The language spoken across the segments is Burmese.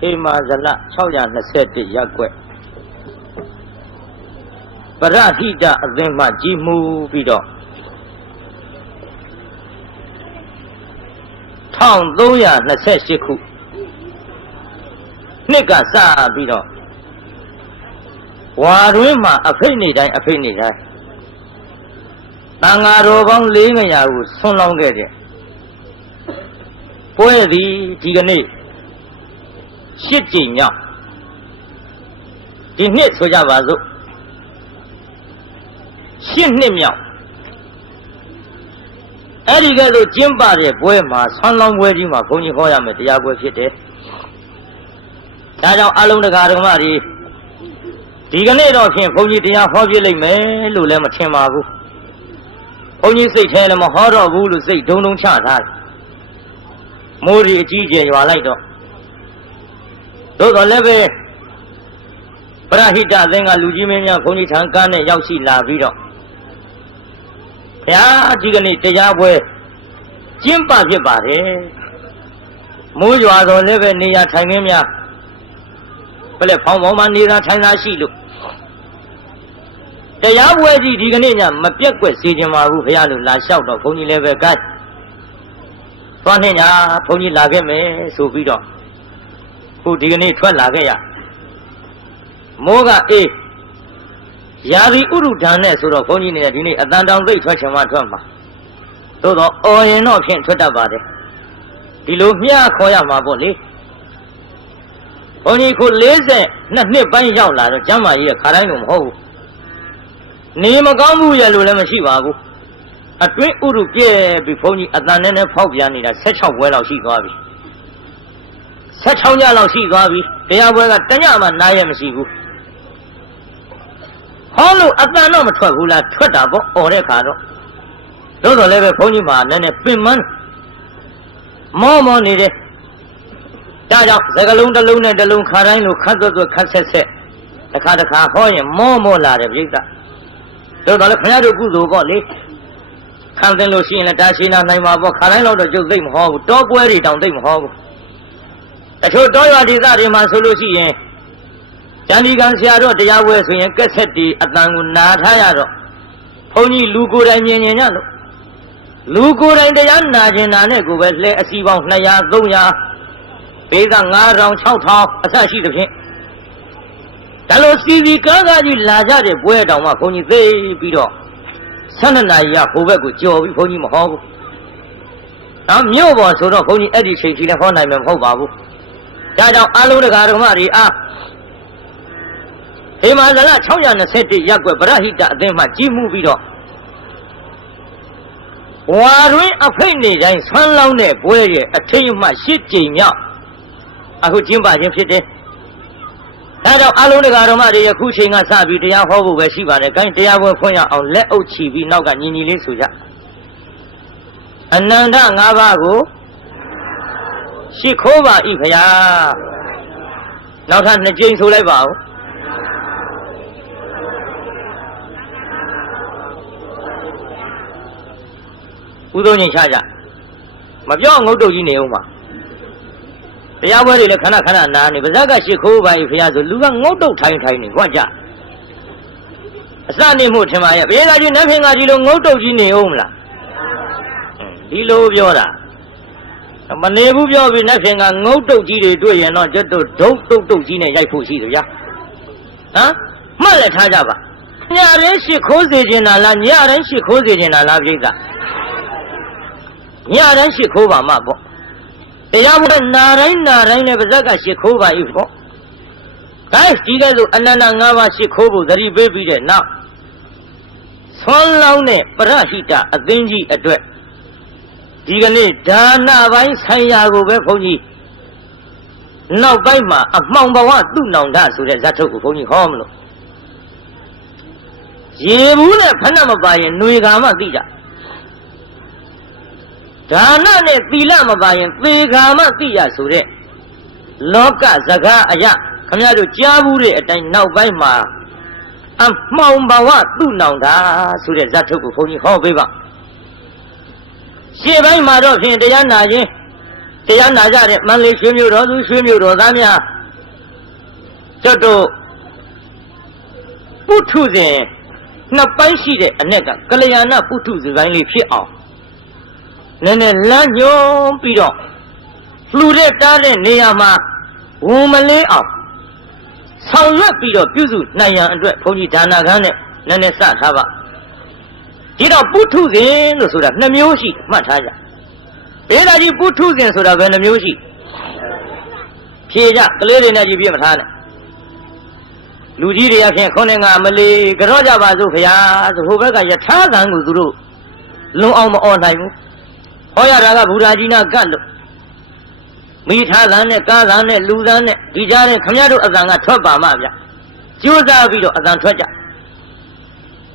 ဟေမာဇလ621ရပ်ကွက်ပရဟိတအသင်းမှကြီးမှုပြီးတော့1328ခုနှစ်ကစပြီးတော့ဝါတွင်းမှာအဖိတ်နေတိုင်းတန်ဃာတော်ပေါင်း400ကိုဆွန်းလောင်းခဲ့တဲ့ပွဲသည်ဒီကနေ့8ကြိမ်မြောက်ဒီနှစ်ဆိုကြပါစို့8နှစ်မြောက်အဲ့ဒီကလို့ကျင်းပတဲ့ပွဲမှာဆွမ်းလောင်းပွဲကြီးမှာဘုန်းကြီးဟောရမယ်တရားပွဲဖြစ်တယ်ဒါကြောင့်အလုံးတကာဓမ္မတွေဒီကနေ့တော့ဖြင့်ဘုန်းကြီးတရားဟောပြလိမ့်မယ်လို့လည်းမထင်ပါဘူးဘုန်းကြီးစိတ်ထဲလည်းမဟောတော့ဘူးလို့စိတ်ဒုံဒုံချထားတယ်မိုးရီအကြီးကျယ်ရွာလိုက်တော့သို့တော်လည်းပဲပရဟိတအသင်းကလူကြီးမင်းများဘုန်းကြီးထံကားနဲ့ရောက်ရှိလာပြီးတော့ဘုရားဒီကနေ့တရားပွဲကျင်းပဖြစ်ပါတယ်မိုးရွာတော်လည်းပဲနေရာထိုင်ခင်းများဘယ်လဲဖောင်းဖောင်းမှနေတာထိုင်တာရှိလို့တရားပွဲကြီးဒီကနေ့ညမပြက်ကွက်စေခြင်းပါဘူးဘုရားလို့လာလျှောက်တော့ဘုန်းကြီးလည်းပဲကိုင်းသွားနေညာဘုန်းကြီးလာခဲ့မယ်ဆိုပြီးတော့ခုဒီကနေ့ထွက်လာခဲ့ရမိုးကအေးရာသီဥတုဓာတ်နဲ့ဆိုတော့ဘုန်းကြီးနေဒီနေ့အတန်တောင်သိပ်ထွက်ချင်မှထွက်မှာသို့တော့အော်ရင်တော့ဖြင့်ထွက်တတ်ပါတယ်ဒီလိုမျှခေါ်ရမှာပေါ့လေဘုန်းကြီးခု42နှစ်ပိုင်းရောက်လာတော့ကျမ်းမာကြီးရဲ့ခါတိုင်းလို့မဟုတ်ဘူးနေမကောင်းဘူးရလို့လည်းမရှိပါဘူးအတွင်းဥရုပြဲပြီးဘုန်းကြီးအတန်နဲ့ဖောက်ပြန်နေတာ16ဘွဲလောက်ရှိသွားပြီ16ညလောက်ရှိသွားပြီတရားပွဲကတညမှနားရမရှိဘူးဟောလို့အတန်တော့မထွက်ဘူးလားထွက်တာပေါ့អော်တဲ့ခါတော့တို့တော့လည်းပဲဘုန်းကြီးမှာနည်းနည်းပင်မမောနေတယ်ဒါကြောင့်စကလုံးတစ်လုံးနဲ့တစ်လုံးခါတိုင်းလိုခတ်သွက်ခတ်ဆက်တစ်ခါဟောရင်မောလာတယ်ပြိဿတို့တော့လည်းခင်ဗျားတို့ကုသိုလ်ပေါ့လေခံသင်လို့ရှိရင်လည်းတာရှိနာနိုင်ပါပေါ့ခါတိုင်းတော့ကျုပ်သိမ့်မဟောဘူးတောပွဲတွေတောင်သိမ့်မဟောဘူးတချို့တောရွာဒေသတွေမှာဆိုလို့ရှိရင်ဇန်ဒီကံဆရာတော်တရားပွဲဆိုရင်ကက်ဆက်တီအတန်ကိုနာထားရတော့ဘုန်းကြီးလူကိုယ်တိုင်မြင်ညလို့လူကိုယ်တိုင်တရားနာကျင်တာနဲ့ကိုပဲလှဲအစီပေါင်း200 300ဘေးက9000 6000အစရှိသဖြင့်ဒါလို့စီကားကြီးလာကြတဲ့ပွဲတောင်မှဘုန်းကြီးသိပြီးတော့12နာရီကဟိုဘက်ကိုကြော်ပြီးဘုန်းကြီးမဟောဘူးနောက်မြို့ပေါ်ဆိုတော့ဘုန်းကြီးအဲ့ဒီချိန်ကြီးလည်းဟောနိုင်မှာမဟုတ်ပါဘူးဒါကြောင့်အလုံးတကာဓမ္မတွေအားဟေမာဇလ621ရပ်ကွက်ပရဟိတအသင်းမှကြီးမှုပြီးတော့ဝါတွင်အဖိတ်နေတိုင်းဆွမ်းလောင်းတဲ့ပွဲရဲ့အထိတ်မှ8ကြိမ်မြောက်အခုကျင်းပခြင်းဖြစ်တယ်ဒါကြောင့်အလုံးတကာဓမ္မတွေယခုချိန်ကစပြီးတရားဟောဖို့ပဲရှိပါတယ်။ဂိုင်းတရားပွဲဖွင့်ရအောင်လက်အုပ်ချီပြီးနောက်ကညီညီလေးဆိုကြ။အနန္တ5ပါးကိုရှိခိုးပါ၏ခရာ။နောက်ထပ်2ကြိမ်ဆိုလိုက်ပါဦး။ဥဒုံချင်းချကြ။မပြောငုတ်တုတ်ကြီးနေဦးမှာ။တရားပွဲတွေလည်းခဏနာနေပါဇက်ကရှိခိုးပါ၏ဖရာဆိုလူကငုတ်တုတ်ထိုင်နေဟောကြအစနေမှုထင်ပါရဲ့ဘေးကကြီးနတ်ဖင်ကကြီးလိုငုတ်တုတ်ကြီးနေဦးမလားဒီလိုပြောတာမနေဘူးပြောပြီးနတ်ဖင်ကငုတ်တုတ်ကြီးတွေတွေ့ရင်တော့ကျွတ်တို့ဒုတ်တုတ်ကြီးနဲ့ရိုက်ဖို့ရှိတယ်ဗျာဟမ်မှတ်လက်ထားကြပါညတိုင်းရှိခိုးစေခြင်းလားညတိုင်းရှိခိုးစေခြင်းလားပြိဿညတိုင်းရှိခိုးပါမှပေါ့တရားပွဲနာတိုင်းနဲ့ပါဇက်ကရှိခိုးပါ၏ပေါ့ဒါဒီကဲဆိုအနန္တ5ပါးရှိခိုးဖို့သတိပေးပြီးတဲ့နောက်ဆွမ်းလောင်းတဲ့ပရဟိတအသင်းကြီးအတွက်ဒီကနေ့ဒါနပိုင်းဆိုင်ရာကိုပဲဘုန်းကြီးနောက်ပိုင်းမှာအမှောင်ဘဝသူ့နောင်တဆိုတဲ့ဇတ်ထုတ်ကိုဘုန်းကြီးဟောမလို့ရေဘူးနဲ့ဖဏမပါရင်ຫນွေကာမသိကြဒါနနဲ့သီလမပါရင်သေကာမသိရဆိုတဲ့လောကစကားအရာခင်ဗျားတို့ကြားဘူးတဲ့အတိုင်းနောက်ပိုင်းမှာအမှောင်ဘဝသူ့နောင်တာဆိုတဲ့ဇတ်ထုတ်ကိုဘုန်းကြီးဟောပေးပါရှေ့ပိုင်းမှာတော့ဖြင့်တရားနာခြင်း တရားနာကြတဲ့မန္တလေးရွှေမြို့တော်သူရွှေမြို့တော်သားများကျွတ်တို့ပုထုဇဉ်နှစ်ပိုင်းရှိတဲ့အ내ကကလျာဏပုထုဇဉ်ပိုင်းလေးဖြစ်အောင်နည်းနည်းလမ်းညွှန်ပြီးတော့လှူတဲ့တားတဲ့နေရာမှာဝန်မလေးအောင်ဆောင်ရွက်ပြီးတော့ပြုစုနိုင်ရန်အတွက်ဘုန်းကြီးဒါနာခန်းနဲ့နည်းနည်းစထားပါဒီတော့ပုထုဇဉ်လို့ဆိုတာနှစ်မျိုးရှိမှတ်ထားကြဘေးသာကြီးပုထုဇဉ်ဆိုတာဘယ်နှမျိုးရှိဖြေကြကလေးတွေနဲ့ကြည့်ပြမထားနဲ့လူကြီးတွေအဖြစ်ခေါင်းငါမလီကြောကြပါစို့ခရားဆိုဟိုဘက်ကယထာသံကိုသူတို့လုံအောင်မအော်နိုင်ဘူးဟောရတာကဘုရားကြီးနာကတ်လို့မိထားသံနဲ့ကားသံနဲ့လူသံနဲ့ဒီကြားထဲခမရတို့အသံကထွက်ပါမှဗျကြိုးစားပြီးတော့အသံထွက်ကြ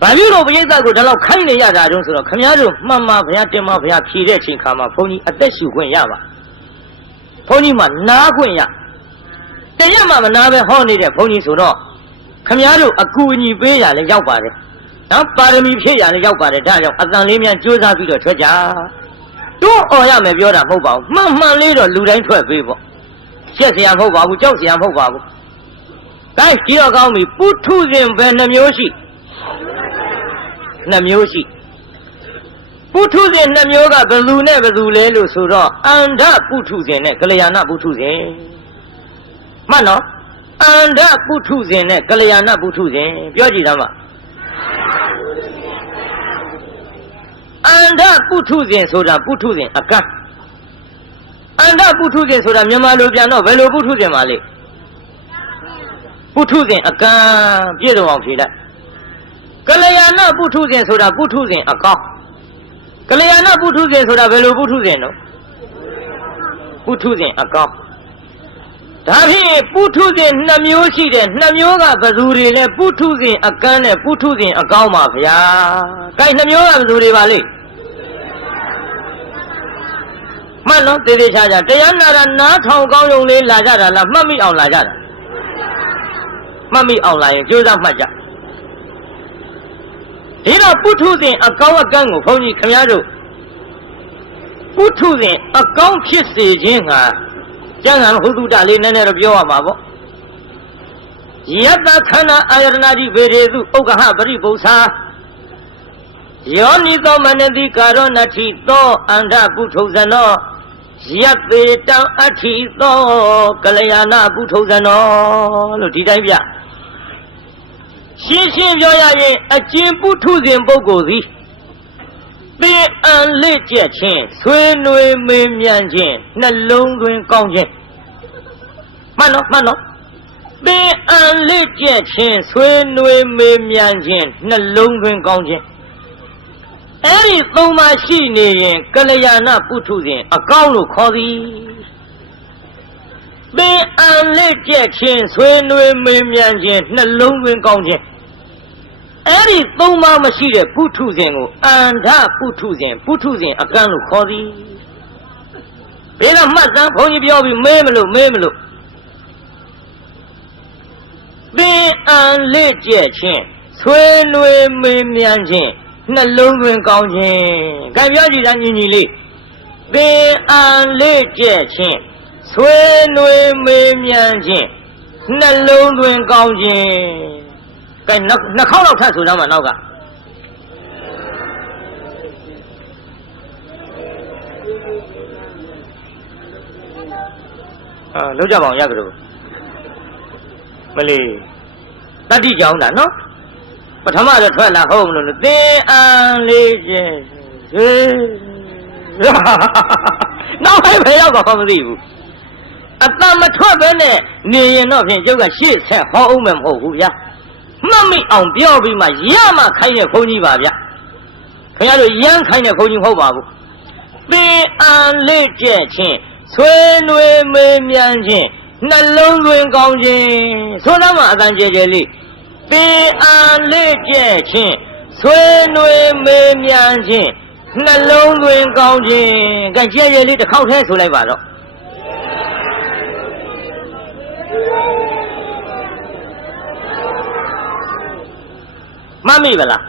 ဘာဖြစ်လို့ပရိသတ်ကိုဒီလောက်ခိုင်းနေရတာတုံးဆိုတော့ခမရတို့မှန်မှဘုရားတင်မှဘုရားဖြေတဲ့အချိန်ခါမှာဘုန်းကြီးအသက်ရှူခွင့်ရပါဘုန်းကြီးမှနားခွင့်ရတရက်မှမနာပဲဟောနေတဲ့ဘုန်းကြီးဆိုတော့ခမရတို့အကူအညီပေးရလဲရောက်ပါတယ်နော်ပါရမီဖြည့်ရလဲရောက်ပါတယ်ဒါကြောင့်အသံလေးများကြိုးစားပြီးတော့ထွက်ကြတို့អော်ရမယ်ပြောတာမဟုတ်ပါဘူးမှန်လေးတော့လူတိုင်းထွက်ပေးပေါ့ရှက်เสียမဟုတ်ပါဘူးကြောက်เสียမဟုတ်ပါဘူးဒါကြည့်တော့ကောင်းပြီပုထုဇဉ်ပဲနှမျိုးရှိနှမျိုးရှိပုထုဇဉ်နှမျိုးကဘယ်သူနဲ့ဘယ်သူလဲလို့ဆိုတော့အန္ဓပုထုဇဉ်နဲ့ကလျာဏပုထုဇဉ်မှတ်နော်အန္ဓပုထုဇဉ်နဲ့ကလျာဏပုထုဇဉ်ပြောကြည့်သားမအန္ဓပုထုဇဉ်ဆိုတာပုထုဇဉ်အကန့်အန္ဓပုထုဇဉ်ဆိုတာမြန်မာလိုပြန်တော့ဘယ်လိုပုထုဇဉ်ပါလဲပုထုဇဉ်အကန့်ပြည့်စုံအောင်ဖြေလိုက်ကလျာဏပုထုဇဉ်ဆိုတာပုထုဇဉ်အကောင်းကလျာဏပုထုဇဉ်ဆိုတာဘယ်လိုပုထုဇဉ်တော့ပုထုဇဉ်အကောင်းဒါဖြင့်ပုထုဇဉ်နှစ်မျိုးရှိတယ်နှစ်မျိုးကဘယ်သူတွေလဲပုထုဇဉ်အကန့်နဲ့ပုထုဇဉ်အကောင်းပါဗျာ။ကိုင်နှစ်မျိုးကဘယ်သူတွေပါလဲမှန်တော့သေသေးချာချာတရားနာတာနားထောင်ကောင်းရုံလေးလာကြတာလားမှတ်မိအောင်လာကြတာမှတ်မိအောင်လာရင်ကြိုးစားမှတ်ကြဒီတော့ပုထုဇဉ်အကောင်းအကန့်ကိုဘုန်းကြီးခင်ဗျားတို့ပုထုဇဉ်အကောင်းဖြစ်စေခြင်းဟာကျမ်းဂန်ဟုတုတလေးနည်းနည်းတော့ပြောရမှာပေါ့ယတ္တခန္ဓာအာယတနာတိဗေဒေသုဥက္ကဟပရိပု္ပ္ပာယောနိသောမနတိကာရောနတိသောအန္ဓပုထုဇနောယတ္တေတံအဋ္ဌိသောကလျာဏပုထုဇနောလို့ဒီတိုင်းပြရှင်းရှင်းပြောရရင်အကျဉ်ပုထုဇဉ်ပုဂ္ဂိုလ်သည်ပင်အံလက်ကျက်ခြင်းဆွေးနွေးမေးမြန်းခြင်းနှလုံးသွင်းကောင်းခြင်းမှန်တော့ပင်အံလက်ကျက်ခြင်းဆွေးနွေးမေးမြန်းခြင်းနှလုံးသွင်းကောင်းခြင်းအဲ့ဒီသုံးပါရှိနေရင်ကလျာဏပုထုဇဉ်အကောင်းလို့ခေါ်သည်ပင်အံလက်ကျက်ခြင်းဆွေးနွေးမေးမြန်းခြင်းနှလုံးသွင်းကောင်းခြင်းအဲ့ဒီသုံးပါးမရှိတဲ့ပုထုဇဉ်ကိုအန္ဓပုထုဇဉ်အကန့်လို့ခေါ်သည်ဘယ်ကမှတ်တမ်းဘုန်းကြီးပြောပြီးမေးမလို့ပင်အံလက်ကျက်ခြင်းဆွေးနွေးမေးမြန်းခြင်းနှလုံးသွင်းကောင်းခြင်းကံပြောကြည့်တာညီညီလေးပင်အံလက်ကျက်ခြင်းဆွေးနွေးမေးမြန်းခြင်းနှလုံးသွင်းကောင်းခြင်းကဲနှစ်ခေါက်လောက်ထပ်ဆိုကြမှာနောက်ကလောက်ကြပါအောင်ရကြလို့မလီတတိကြောင်းတာနော်ပထမတော့ထွက်လာဟုတ်မလို့သင်အံလေးကျဲနောက်ပိုင်းပဲရောက်တော့မသိဘူးအတမထွက်ပဲနဲ့နေရင်တော့ဖြင့်ကျုပ်ကရှေ့ဆက်ဟောအောင်မယ်မဟုတ်ဘူးဗျာမှတ်မိအောင်ပြောပြီးမှရမှခိုင်းတဲ့ဘုန်းကြီးပါဗျခင်ဗျားတို့ရမ်းခိုင်းတဲ့ဘုန်းကြီးမဟုတ်ပါဘူးပင်အံလေးကျက်ခြင်းဆွေးနွေးမေးမြန်းခြင်းနှလုံးသွင်းကောင်းခြင်းဆိုတော့မှအတန်ကျဲကျဲလေးပင်အံလေးကျက်ခြင်းဆွေးနွေးမေးမြန်းခြင်းနှလုံးသွင်းကောင်းခြင်းကဲကျဲကျဲလေးတစ်ခေါက်တည်းဆိုလိုက်ပါတော့မှတ်မိပါလား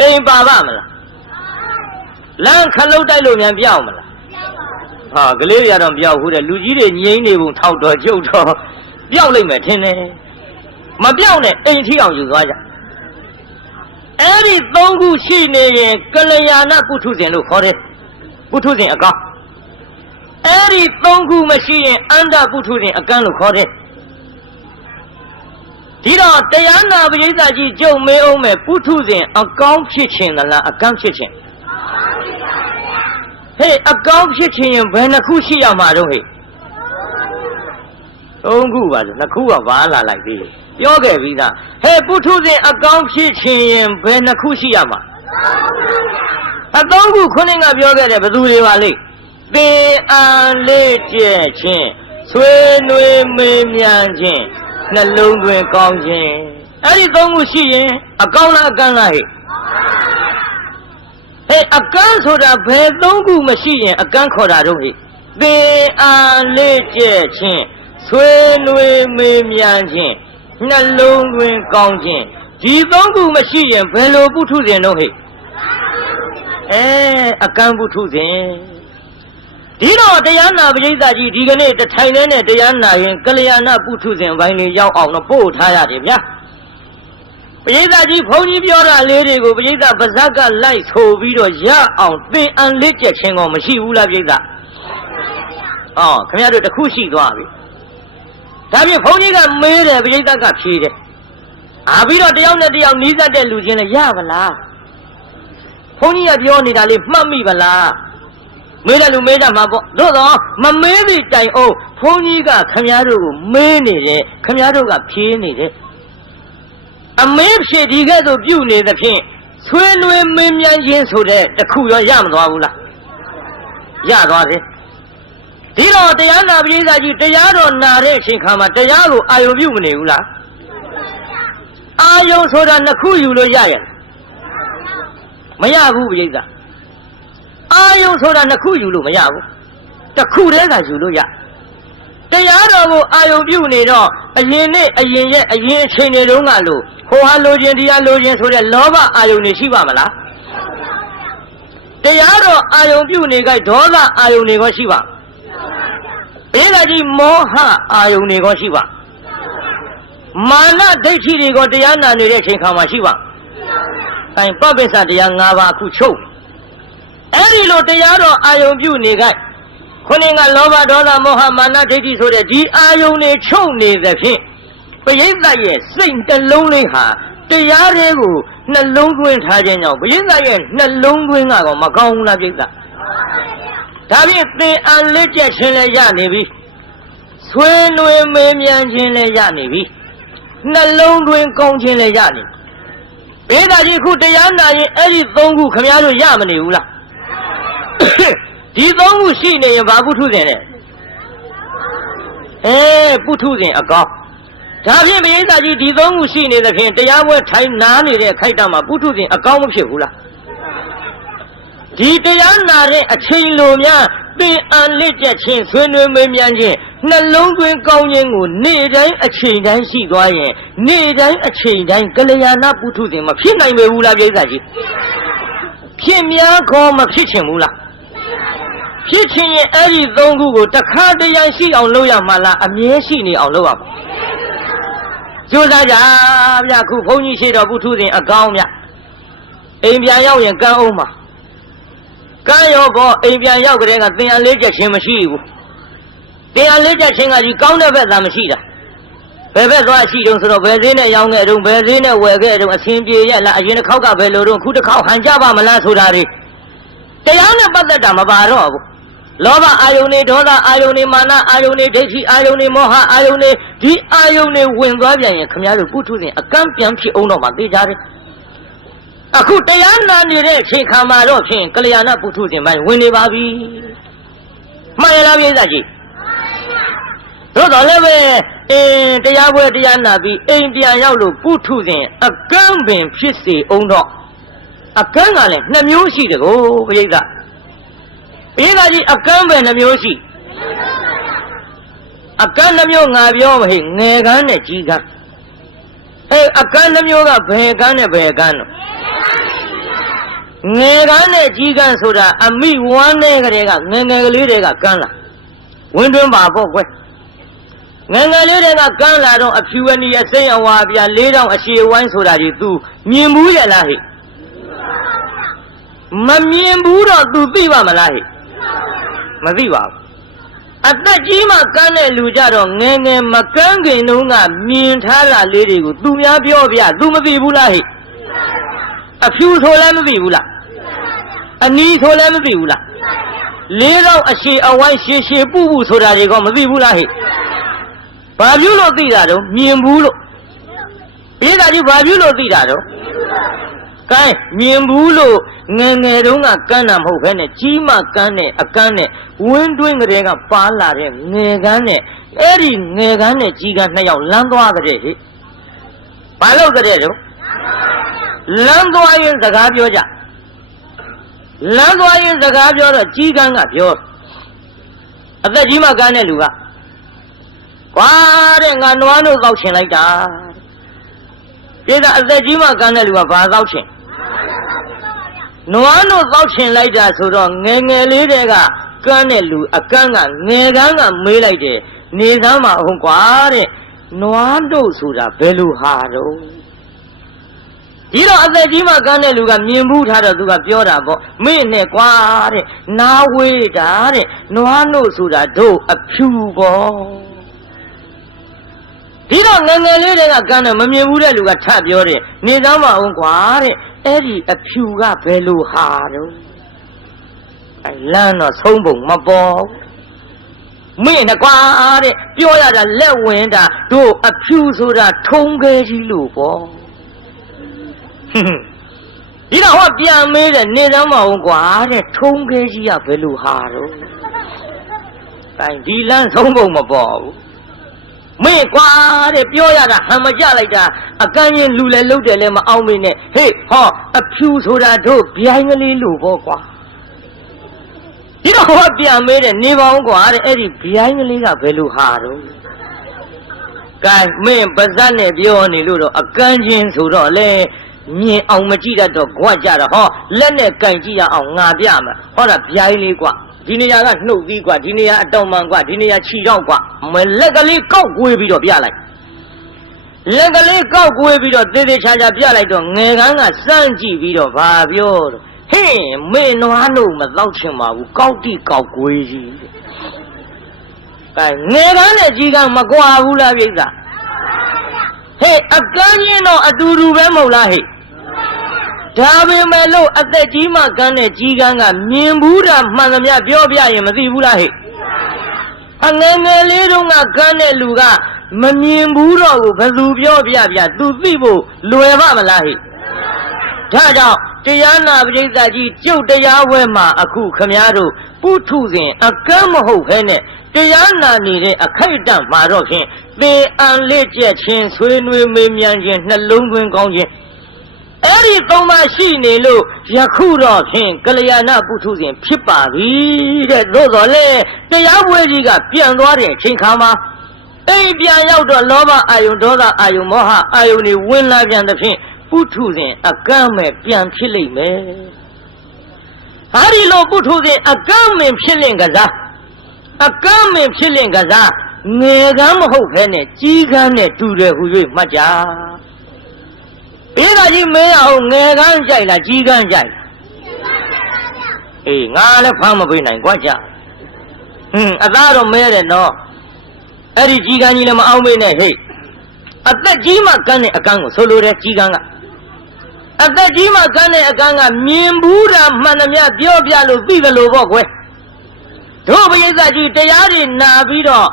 အိမ်ပါပါမလားလမ်းခလုတ်တိုက်လို့မြန်ပြောင်းမလား ဟာကလေးရတော့ပြောက်ဘူးတဲ့လူကြီးတွေငိမ့်နေပုံထောက်တော့ကျုပ်တော့ပြောက်လိုက်မယ်ထင်တယ်မပြောက်နဲ့အိမ်ထီအောင်ယူသွားကြအဲ့ဒီသုံးခုရှိနေရင်ကလျာဏပုထုဇဉ်လို့ခေါ်တယ်ပုထုဇဉ်အကောင်အဲ့ဒီသုံးခုမရှိရင်အန္တပုထုဇဉ်အကန့်လို့ခေါ်တယ်ဒီတော့တရားနာပရိသတ်ကြီးကြုံမေးအောင်မဲ့ပုထုဇဉ်အကောင်ဖြစ်ခြင်းသလားအကန့်ဖြစ်ခြင်းဟေးအကောင်ဖြစ်ခြင်းရင်ဘယ်နှခုရှိရမှာတော့ဟေးသုံးခုပါဆိုနှစ်ခုကဘာလာလိုက်သေးပြောခဲ့ပြီးသားဟဲ့ပုထုဇဉ်အကောင်ဖြစ်ခြင်းရင်ဘယ်နှခုရှိရမှာသုံးခုခုနကပြောခဲ့တယ်ဘယ်သူတွေပါလိမ့်သင်အန်လေးကျက်ခြင်းဆွေးနွေးမေးမြန်းခြင်းနှလုံးသွင်းကောင်းခြင်းအဲ့ဒီသုံးခုရှိရင်အကောင်လားအကန့်လားဟဲ့အကန့်ဆိုတာဘယ်သုံးခုမရှိရင်အကန့်ခေါ်တာတော့ဟဲ့သင်အန်လေးကျက်ခြင်းဆွေးနွေးမေးမြန်းခြင်းနှလုံးသွင်းကောင်းခြင်းဒီသုံးခုမရှိရင်ဘယ်လိုပုထုဇဉ်တော့ဟဲ့အကန့်ပုထုဇဉ်ဒီတော့တရားနာပရိသတ်ကြီးဒီကနေ့တထိုင်နဲ့တရားနာရင်ကလျာဏပုထုဇဉ်ဘိုင်းလေးရောက်အောင်တော့ပို့ထားရတယ်ဗျာပရိသတ်ကြီးဘုန်းကြီးပြောတာလေးတွေကိုပရိသတ်ပါဇက်ကလိုက်ဆိုပြီးတော့ရအောင်သင်အန်လေးကျက်ခြင်းကောမရှိဘူးလားပရိသတ်ခင်ဗျားတို့တခုရှိသွားပြီဒါဖြင့်ဘုန်းကြီးကမေးတယ်ပရိသတ်ကဖြေတယ်ပြီးတော့တယောက်နဲ့တယောက်နီးစပ်တဲ့လူချင်းလည်းရပါလားဘုန်းကြီးကပြောနေတာလေးမှတ်မိပါလားမေးတယ်လူမေးတတ်မှာပေါ့သို့တော့မမေးသည့်တိုင်အောင်ဘုန်းကြီးကခမည်းတော်ကိုမေးနေတယ်ခမည်းတော်ကဖြေနေတယ်အမေးဖြေဒီကဲ့သို့ပြုနေသဖြင့်ဆွေးနွေးမင်းမြန်းခြင်းဆိုတဲ့တခုရောရမသွားဘူးလားရသွားတယ်ဒီတော့တရားနာပရိသတ်ကြီးတရားတော်နာတဲ့အချိန်ခါမှာတရားကိုအာယုံပြုမနေဘူးလားအာယုံဆိုတာနှစ်ခုယူလို့ရရဲ့မရဘူးပရိသတ်အာယုံဆိုတာနှစ်ခုယူလို့မရဘူးတစ်ခုတည်းကယူလို့ရတရားတော်ကိုအာယုံပြုနေတော့အရင်နဲ့အရင်ရဲ့အရင်အချိန်တွေတုန်းကလို့ဟိုဟာလိုခြင်းတရားလိုခြင်းဆိုတဲ့လောဘအာယုံတွေရှိပါမလားတရားတော်အာယုံပြုနေကြဒေါသအာယုံတွေကရှိပါဘိက္ခာကြီးမောဟအာယုန်တွေကရှိပါမာနဒိဋ္ဌိတွေကတရားနာနေတဲ့အချိန်ခါမှာရှိပါအဲပပိစ္ဆတရား၅ပါးအခုချုပ်အဲ့ဒီလိုတရားတော်အာယုန်ပြုနေကြခုနကလောဘဒေါသမောဟမာနဒိဋ္ဌိဆိုတဲ့ဒီအာယုန်တွေချုပ်နေသဖြင့်ပရိသတ်ရဲ့စိတ်တစ်လုံးလေးဟာတရားတွေကိုနှလုံးသွင်းထားခြင်းကြောင့်ပရိသတ်ရဲ့နှလုံးသွင်းကတော့မကောင်းဘူးလားပရိသတ်ဒါဖြင့်သင်အန်လက်ကျက်ခြင်းလည်းရနေပြီဆွေးနွေးမေးမြန်းခြင်းလည်းရနေပြီနှလုံးသွင်းကောင်းခြင်းလည်းရနေပြီဘိဓါကြီးခုတရားနာရင်အဲ့ဒီသုံးခုခမည်းတော်ရမနေဘူးလားဒီသုံးခုရှိနေရင်ဘာပုထုဇဉ်လဲပုထုဇဉ်အကောင်းဒါဖြင့်ဘိဓါကြီးဒီသုံးခုရှိနေသဖြင့်တရားပွဲထိုင်နာနေတဲ့ခိုက်တာမှာပုထုဇဉ်အကောင်းမဖြစ်ဘူးလားဒီတရားနာတဲ့အချိန်လိုများသင်အန်လက်ကျက်ခြင်းဆွေးနွေးမေးမြန်းခြင်းနှလုံးသွင်းကောင်းခြင်းကိုနေ့တိုင်းအချိန်တိုင်းရှိသွားရင်နေ့တိုင်းအချိန်တိုင်းကလျာဏပုထုဇဉ်မဖြစ်နိုင်ပေဘူးလားပြိဿကြီးဖြစ်များခေါ်မဖြစ်ချင်ဘူးလားဖြစ်ချင်ရင်အဲ့ဒီသုံးခုကိုတခါတရံရှိအောင်လုပ်ရမှာလားအမြဲရှိနေအောင်လုပ်ရမှာကြိုးစားကြဗျခုဘုန်းကြီးရှိတော်ပုထုဇဉ်အကောင်းဗျအိမ်ပြန်ရောက်ရင်ကန်းအောင်ပါကံရောဘောအိမ်ပြန်ရောက်ကြတဲ့ကသင်အလေးချက်ချင်းမရှိဘူးသင်အလေးချက်ချင်းကဒီကောင်းတဲ့ဘက်သာမရှိတာဘယ်ဘက်သွားရှိတုံးဆိုတော့ဘယ်ဈေးနဲ့ရောင်းခဲ့တုံးဘယ်ဈေးနဲ့ဝယ်ခဲ့တုံးအဆင်ပြေရလားအရင်တစ်ခေါက်ကဘယ်လိုတုံးခုတစ်ခေါက်ဟန်ကြပါမလားဆိုတာတွေတရားနဲ့ပတ်သက်တာမပါတော့ဘူးလောဘအာယုန်တွေဒေါသအာယုန်တွေမာနအာယုန်တွေဒိဋ္ဌိအာယုန်တွေမောဟအာယုန်တွေဒီအာယုန်တွေဝင်သွားပြန်ရင်ခမည်းတော်ပုထုဇဉ်အကန့်ပြန်ဖြစ်အောင်တော့မှသိကြတယ်အခုတရားနာနေတဲ့အချိန်ခါမှာတော့ဖြင့်ကလျာဏပုထုဇဉ်ပိုင်းဝင်နေပါပြီမှန်ရလားပြိဿကြီးသို့တော်လည်းပဲတရားပွဲတရားနာပြီးအိမ်ပြန်ရောက်လို့ပုထုဇဉ်အကန့်ပင်ဖြစ်စေအောင်တော့အကန့်ကလည်းနှစ်မျိုးရှိတယ်ကိုပြိဿကြီးအကန့်ပဲနှစ်မျိုးရှိအကန့်နှမျိုးငါပြောမဟိငယ်ကန်းနဲ့ကြီးကန်းအကန့်နှမျိုးကဘယ်ကန်းနဲ့ဘယ်ကန်းတော့ ငယ်ကန်းနဲ့ကြီးကန်းဆိုတာအမိဝမ်းနဲ့ကလေးကငယ်ငယ်ကလေးတွေကကန်းလာဝင်းတွင်းပါပေါ့ကွယ်ငယ်ငယ်လေးတွေကကန်းလာတော့အဖြူအနီအစိမ့်အဝါပြ၄တောင်အရှည်ဝိုင်းဆိုတာကြီး तू မြင်ဘူးရလားဟဲ့မမြင်ဘူးတော့ तू သိပါမလားဟဲ့မသိပါဘူးအသက်ကြီးမှကန်းတဲ့လူကြတော့ငယ်ငယ်မကန်းခင်တုန်းကမြင်ထားတာလေးတွေကို तू များပြောပြ तू မသိဘူးလားဟဲ့အဖြူဆိုလည်းမသိဘူးလားအနီဆိုလည်းမသိဘူးလား၄တောင်အရှည်အဝိုင်းရှည်ရှည်ပူပူဆိုတာတွေကမသိဘူးလားဟဲ့ဘာပြုလို့သိတာတော့မြင်ဘူးလို့အေးဒါကြီးဘာပြုလို့သိတာတော့ကဲမြင်ဘူးလို့ငယ်ငယ်တုန်းကကန်းတာမဟုတ်ဘဲနဲ့ကြီးမှကန်းတဲ့အကန်းနဲ့ဝင်းတွင်းကလေးကပါလာတဲ့ငယ်ကန်းနဲ့အဲ့ဒီငယ်ကန်းနဲ့ကြီးကန်းနှစ်ယောက်လမ်းသွားတဲ့ဟဲ့ဘာလို့တဲ့တော့လမ်းသွားရင်စကားပြောကြလမ်းသွားရင်စကားပြောတော့ကြီးကန်းကပြောအသက်ကြီးမှကန်းတဲ့လူကကွာတဲ့ငါနွားတို့တောက်ချင်လိုက်တာပြေတာအသက်ကြီးမှကန်းတဲ့လူကဘာတောက်ချင်နွားတို့တောက်ချင်လိုက်တာဆိုတော့ငယ်ငယ်လေးတွေကကန်းတဲ့လူအကန်းကငယ်ကန်းကမေးလိုက်တယ်နေသားမအောင်ကွာတဲ့နွားတို့ဆိုတာဘယ်လိုဟာတော့ဒီတော့အသက်ကြီးမှကန်းတဲ့လူကမြင်ဘူးထားတော့သူကပြောတာပေါ့မင်းနဲ့ကွာတဲ့နားဝေးတာတဲ့နွားတို့ဆိုတာတို့အဖြူပေါ့ဒီတော့ငယ်ငယ်လေးတွေကကန်းတယ်မမြင်ဘူးတဲ့လူကထပြောတယ်နေသားမအောင်ကွာတဲ့အဲ့ဒီအဖြူကဘယ်လိုဟာတော့အဲလမ်းတော့ဆုံးပုံမပေါ်မင်းနဲ့ကွာတဲ့ပြောရတာလက်ဝင်တာတို့အဖြူဆိုတာထုံးခဲကြီးလို့ပေါ့ဒီတော့ဟောပြန်မေးတယ်နေသားမအောင်ကွာတဲ့ထုံးခဲကြီးကဘယ်လိုဟာတော့အဲဒီလမ်းဆုံးပုံမပေါ်ဘူးမင်းကွာတဲ့ပြောရတာဟန်မကြလိုက်တာအကန်းချင်းလူလည်းလှုပ်တယ်လည်းမအောင်မင်းနဲ့ဟေးဟောအဖြူဆိုတာတို့ဗျိုင်းကလေးလို့ပေါ့ကွာဒီတော့ဟောပြန်မေးတယ်နေပါဦးကွာတဲ့အဲ့ဒီဗျိုင်းကလေးကဘယ်လိုဟာတော့ကဲမင်းပါဇက်နဲ့ပြောနေလို့တော့အကန်းချင်းဆိုတော့လေမြင်အောင်မကြည့်တတ်တော့ကြွကြတာဟောလက်နဲ့ကင်ကြည့်ရအောင်ငါပြမယ်ဟောတာဗျိုင်းလေးကွာဒီနေရာကနှုတ်သီးกว่าဒီနေရာအတောင်မှန်กว่าဒီနေရာခြိတော့กว่าမလက်ကလေးကောက်ကွေးပြီးတော့ပြလိုက်လက်ကလေးကောက်ကွေးပြီးတော့သေသေးချာချာပြလိုက်တော့ငယ်ကန်းကစမ်းကြည့်ပြီးတော့ဗာပြောတော့ဟင်းမေနွားလို့မတော့ချင်ပါဘူးကောက်တိကောက်ကွေးကြီးအဲငယ်ကန်းနဲ့ကြီးကန်းမကွာဘူးလားပြိဿဟေးအကန်းချင်းတော့အတူတူပဲမဟုတ်လားဟေးဒါပေမဲ့လို့အသက်ကြီးမှကန်းတဲ့ကြီးကန်းကမြင်ဘူးတာမှန်သမျှပြောပြရင်မသိဘူးလားဟဲ့အငယ်ငယ်လေးတုန်းကကန်းတဲ့လူကမမြင်ဘူးတော့ဘူးဘယ်သူပြောပြပြသူသိဖို့လွယ်ပါမလားဟဲ့ဒါကြောင့်တရားနာပရိသတ်ကြီးကျုပ်တရားဝဲမှာအခုခမည်းတော်ပုထုဇဉ်အကန်းမဟုတ်ခဲနဲ့တရားနာနေတဲ့အခိုက်အတန့်မှာတော့ဖြင့်သေအံလေးကျက်ခြင်းဆွေးနွေးမေးမြန်းခြင်းနှလုံးသွင်းကောင်းခြင်းအဲ့ဒီသုံးပါရှိနေလို့ယခုတော့ဖြင့်ကလျာဏပုထုဇဉ်ဖြစ်ပါပြီတဲ့သို့တော်လေတရားပွဲကြီးကပြန်သွားတဲ့အချိန်ခါမှာအိမ်ပြန်ရောက်တော့လောဘအာယုန်ဒေါသအာယုန်မောဟအာယုန်တွေဝင်လာပြန်တဲ့ဖြင့်ပုထုဇဉ်အကန့်မဲ့ပြန်ဖြစ်လိမ့်မယ်ဟာဒီလိုပုထုဇဉ်အကန့်မဲ့ဖြစ်လင့်ကစားအကန့်မဲ့ဖြစ်လင့်ကစားငယ်ကန်းမဟုတ်ခဲနဲ့ကြီးကန်းနဲ့တူတယ်ဟူ၍မှတ်ကြအေးဒါကြီးမင်းအောင်ငယ်ကန်းကြိုက်လားကြီးကန်းကြိုက်အေးငါလည်းဖမ်းမပေးနိုင်ကြွကြအသားတော့မဲတယ်နော်အဲ့ဒီကြီးကန်းကြီးလည်းမအောင်မေးနဲ့ဟဲ့အသက်ကြီးမှကန်းတဲ့အကန်းကိုဆိုလိုတယ်ကြီးကန်းကအသက်ကြီးမှကန်းတဲ့အကန်းကမြင်ဘူးတာမှန်သမျှပြောပြလို့သိတယ်လို့ပေါ့ကွယ်တို့ဘိသကြီးတရားတွေနာပြီးတော့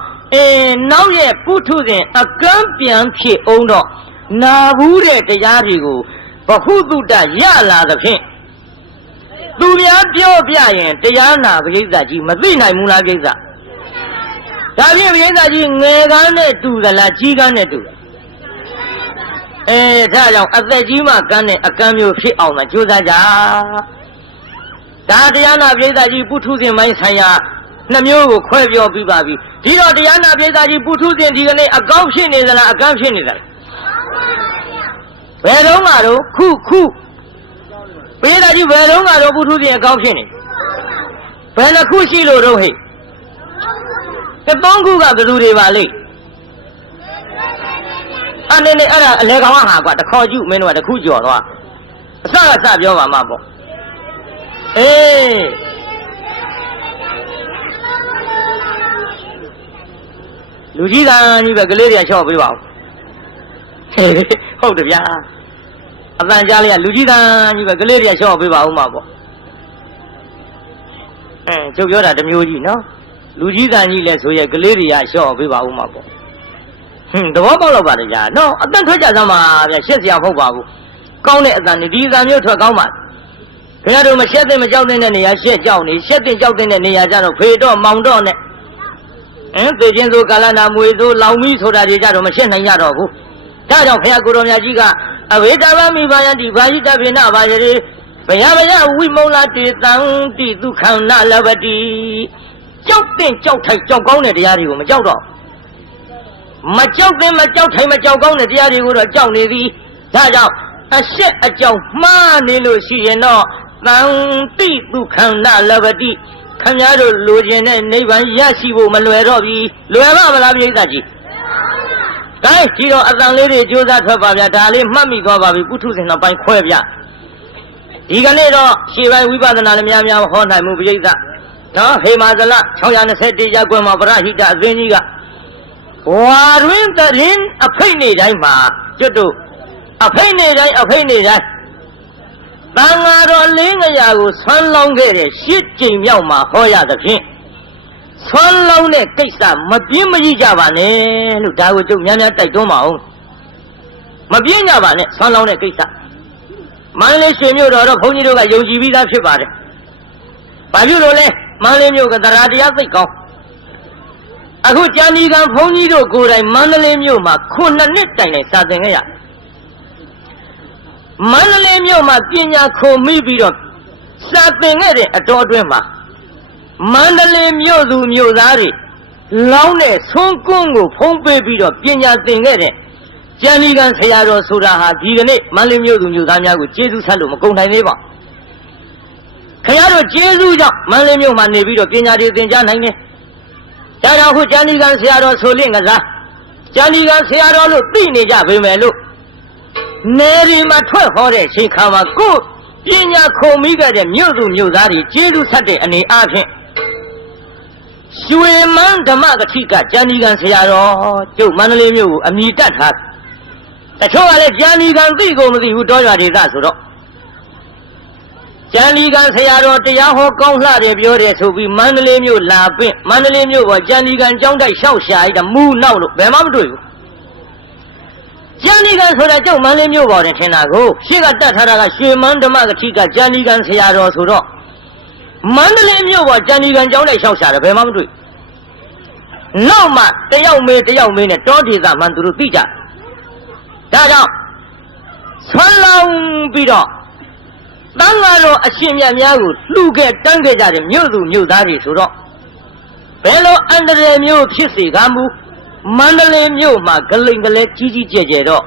နောက်ရဲ့ပုထုဇဉ်အကန်းပြန်ဖြစ်အောင်တော့နာဘူးတဲ့တရားတွေကိုဘဟုတုတရလာသဖြင့်သူများပြောပြရင်တရားနာပရိသတ်ကြီးမသိနိုင်ဘူးလားပရိသတ်ဒါဖြင့်ပရိသတ်ကြီးငယ်ကန်းနဲ့တူသလားကြီးကန်းနဲ့တူဒါကြောင့်အသက်ကြီးမှကန်းတဲ့အကန်းမျိုးဖြစ်အောင်သာကြိုးစားကြဒါတရားနာပရိသတ်ကြီးပုထုဇဉ်ပိုင်းဆိုင်ရာနှမျိုးကိုခွဲပြောပြီးပါပြီဒီတော့တရားနာပရိသတ်ကြီးပုထုဇဉ်ဒီကနေ့အကောင်းဖြစ်နေသလားအကန်းဖြစ်နေသလားဘယ်တော့မှတော့ခု ပေးတာကြီးဘယ်တော့ကတော့ပုထုဇဉ်အကောင်းဖြစ်နေဘယ်နှခုရှိလို့တော့ဟဲ့သုံးခုကဘယ်သူတွေပါလိမ့်အနေနဲ့အဲ့ဒါအလေကောင်ဟာကွာတခေါ်ကျုမင်းတို့ကတခုကြော်သွားအစကစပြောပါမှာပေါ့အေးလူကြီးကကြီးပဲကလေးတွေကချော့ပေးပါဦးဟုတ်တယ်ဗျာအပန်းကြားလေးကလူကြီးကကြီးပဲကလေးတွေကချော့ပေးပါဦးမှာပေါ့ချုပ်ပြောတာတစ်မျိုးကြီးနော်လူကြီးတန်ကြီးလဲဆိုရဲကလေးတွေကချော့ပေးပါဦးမှာပေါ့သဘောပေါက်တော့ပါလေကြာနော်အတန်ထွက်ကြသမှာဗျာရှက်စရာမဟုတ်ပါဘူးကောင်းတဲ့အတန်ဒီအတန်မျိုးထွက်ကောင်းပါခင်ဗျားတို့မရှက်သိမကြောက်တဲ့နေရာရှက်ကြောက်နေရှက်သိကြောက်တဲ့နေရာကြတော့ဖေတော့မောင်တော့နဲ့သေခြင်းဆိုကာလနာမွေဆိုလောင်မီဆိုတာတွေကြတော့မရှက်နိုင်ကြတော့ဘူးဒါကြောင့်ခင်ဗျားကိုတော်မြတ်ကြီးကအဝေတဝမိဘာယတိဘာယိတပိနဘာယတိဘယဘယဝိမုံလာတေတံတိဒုက္ခနာလဘတိကြောက်တဲ့ကြောက်ထိုက်ကြောက်ကောင်းတဲ့တရားတွေကိုမကြောက်တော့မကြောက်တဲ့မကြောက်ထိုင်မကြောက်ကောင်းတဲ့တရားတွေကိုတော့ကြောက်နေသည်ဒါကြောင့်အရှက်အကြောင်းမှားနေလို့ရှိရင်တော့တံတိဒုက္ခနာလဘတိခင်ဗျားတို့လိုချင်တဲ့နိဗ္ဗာန်ရရှိဖို့မလွယ်တော့ဘူးလွယ်ပါမလားပြိဿကြီးဒါကြည့်တော့အတန်လေးတွေကြိုးစားထွက်ပါဗျာဒါလေးမှတ်မိသွားပါပြီပုထုဇဉ်နောက်ပိုင်းခွဲဗျဒီကနေ့တော့ရှေ့ပိုင်းဝိပဿနာလည်းများများဟောနိုင်မှုပြိဿနော်ဟေမာဇလ621ရပ်ကွယ်မှာပရဟိတအသင်းကြီးကဝါရင်းတရင်အဖိတ်နေတိုင်းမှာကျွတ်တို့အဖိတ်နေတိုင်းသံဃာတော်လေးငရာကိုဆွမ်းလောင်းခဲ့တဲ့ရှစ်ကြိမ်မြောက်မှာဟောရသဖြင့်ဆွမ်းလောင်းတဲ့ကိစ္စမပြင်းမကြီးကြပါနဲ့လို့ဒါကိုကျုပ်များများတိုက်တွန်းပါအောင်မပြင်းကြပါနဲ့ဆွမ်းလောင်းတဲ့ကိစ္စမန္တလေးရွှေမြို့တော်တော့ဘုန်းကြီးတို့ကယုံကြည်ပြီးသားဖြစ်ပါတယ်ဘာဖြစ်လို့လဲမန္တလေးမြို့ကတရားတရားသိကောင်းအခုကြာဏီကံဘုန်းကြီးတို့ကိုယ်တိုင်မန္တလေးမြို့မှာ9နှစ်တိုင်တိုင်စာသင်ခဲ့ရမန္တလေးမြို့မှာပညာခုံမိပြီးတော့စာသင်ခဲ့တဲ့အတော်အတွင်းမှာမန္တလေးမြို့သူမြို့သားတွေလောင်းတဲ့ဆုံးကွန်းကိုဖုံးပေးပြီးတော့ပညာသင်ခဲ့တဲ့ကျန်ဒီကံဆရာတော်ဆိုတာဟာဒီကနေ့မန္တလေးမြို့သူမြို့သားများကိုကျေးဇူးဆက်လို့မကုန်နိုင်သေးပါခင်ဗျားတို့ကျေးဇူးကြောင့်မန္တလေးမြို့မှာနေပြီးတော့ပညာတွေသင်ကြားနိုင်တယ်ဒါကြောင့်ခုကျန်ဒီကံဆရာတော်ဆိုလင့်ကစားကျန်ဒီကံဆရာတော်လို့သိနေကြပေမဲ့လို့နေဒီမှာထွက်ဟောတဲ့ချိန်ခါမှာကိုပညာခုံမိခဲ့တဲ့မြို့သူမြို့သားတွေကျေးဇူးဆက်တဲ့အနေအားဖြင့်ရွှေမန်းဓမ္မကတိကကျန်ဒီကံဆရာတော်ကျုပ်မန္တလေးမြို့ကိုအမိတတ်ထားတချို့ကလည်းကျန်ဒီကံသိကိုမသိဘူးတောရွာဒေသဆိုတော့ကျန်ဒီကံဆရာတော်တရားဟောကောင်းလှတယ်ပြောတယ်ဆိုပြီးမန္တလေးမြို့လာပင့်မန္တလေးမြို့ပေါ်ကျန်ဒီကံကျောင်းတိုက်လျှောက်ရှာရတဲ့မူနောက်လို့ဘယ်မှမတွေ့ဘူးကျန်ဒီကံဆိုတာကျုပ်မန္တလေးမြို့ပေါ်တင်ထင်တာကိုရှေ့ကတတ်ထားတာကရွှေမန်းဓမ္မကတိကကျန်ဒီကံဆရာတော်ဆိုတော့မန္တလေးမြို့ပေါ်ကျန်ဒီကံကျောင်းတိုက်လျှောက်ရှာတယ်ဘယ်မှမတွေ့နောက်မှတယောက်မေးနဲ့တောဒေသမှန်သူတို့သိကြဒါကြောင့်ဆွမ်းလောင်းပြီးတော့တန်ဃာတော်အရှင်မြတ်များကိုလှူခဲ့တန်းခဲ့ကြတဲ့မြို့သူမြို့သားတွေဆိုတော့ဘယ်လိုအန္တရာယ်မျိုးဖြစ်စေကမူမန္တလေးမြို့မှာဂလိန်ကလေးကြီးကြီးကျယ်ကျယ်တော့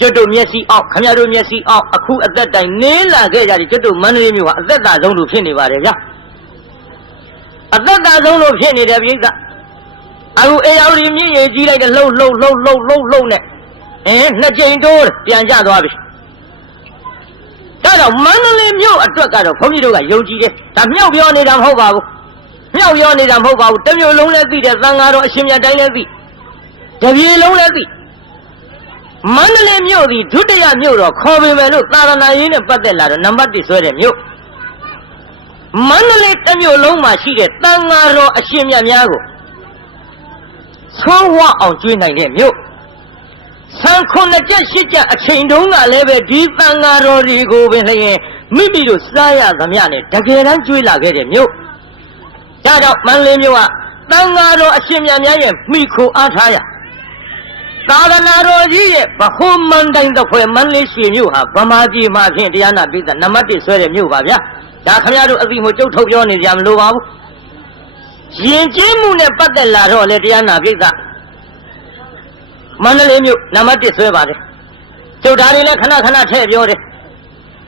ကျွတ်တို့မျက်စိအောက်ခမရတို့မျက်စိအောက်အခုအသက်တိုင်နေလာခဲ့ကြတယ်ကျွတ်တို့မန္တလေးမြို့ဟာအသက်သာဆုံးလို့ဖြစ်နေပါတယ်ဗျာအသက်သာဆုံးလို့ဖြစ်နေတယ်ပြိဿအခုအေယော်ဒီမြင့်ရည်ကြီးလိုက်တဲ့လှုပ်နဲ့နှစ်ကြိမ်တိုးပြန်ကျသွားပြီဒါတော့မန္တလေးမြို့အတွက်ကတော့ဘုန်းကြီးတို့ကယုံကြည်တယ်ဒါမြောက်ပြောနေတာမဟုတ်ပါဘူးမြောက်ပြောနေတာမဟုတ်ပါဘူးတစ်မျိုးလုံးလည်းသိတယ်သံဃာတော်အရှင်မြတ်တိုင်းလည်းသိတပြေလုံးလည်းသိမန္တလေးမြို့ဒီဒုတိယမြို့တော့ခေါ်ပေမဲ့လို့သာသနာရေးနဲ့ပတ်သက်လာတော့နံပါတ်1ဆွဲတဲ့မြို့မန္တလေးတစ်မျိုးလုံးမှာရှိတဲ့သံဃာတော်အရှင်မြတ်များကိုဆွမ်းဝအောင်ကျွေးနိုင်တဲ့မြို့ဆံ9ချက်8ချက်အချိန်တုန်းကလည်းပဲဒီသံဃာတော်တွေကိုပဲလျင်မိမိတို့စားရသမျှနဲ့တကယ်တမ်းကျွေးလာခဲ့တဲ့မြို့ဒါကြောင့်မန္တလေးမြို့ကသံဃာတော်အရှင်မြတ်များရဲ့မိခိုအားထားရသာသနာတော်ကြီးရဲ့ဗဟိုမန္တိုင်တစ်ခွဲမန္တလေးရွှေမြို့ဟာဗမာပြည်မှာဖြင့်တရားနာပိဿနံပါတ်1ဆွဲတဲ့မြို့ပါဗျာဒါခင်ဗျားတို့အသိမို့ကျုပ်ထုတ်ပြောနေကြမလို့ပါဘူးယဉ်ကျေးမှုနဲ့ပတ်သက်လာတော့လေတရားနာပိဿမန္တလေးမြို့နံပါတ်1ဆွဲပါတယ်ကျုပ်ဓာတ်တွေလည်းခဏထည့်ပြောတယ်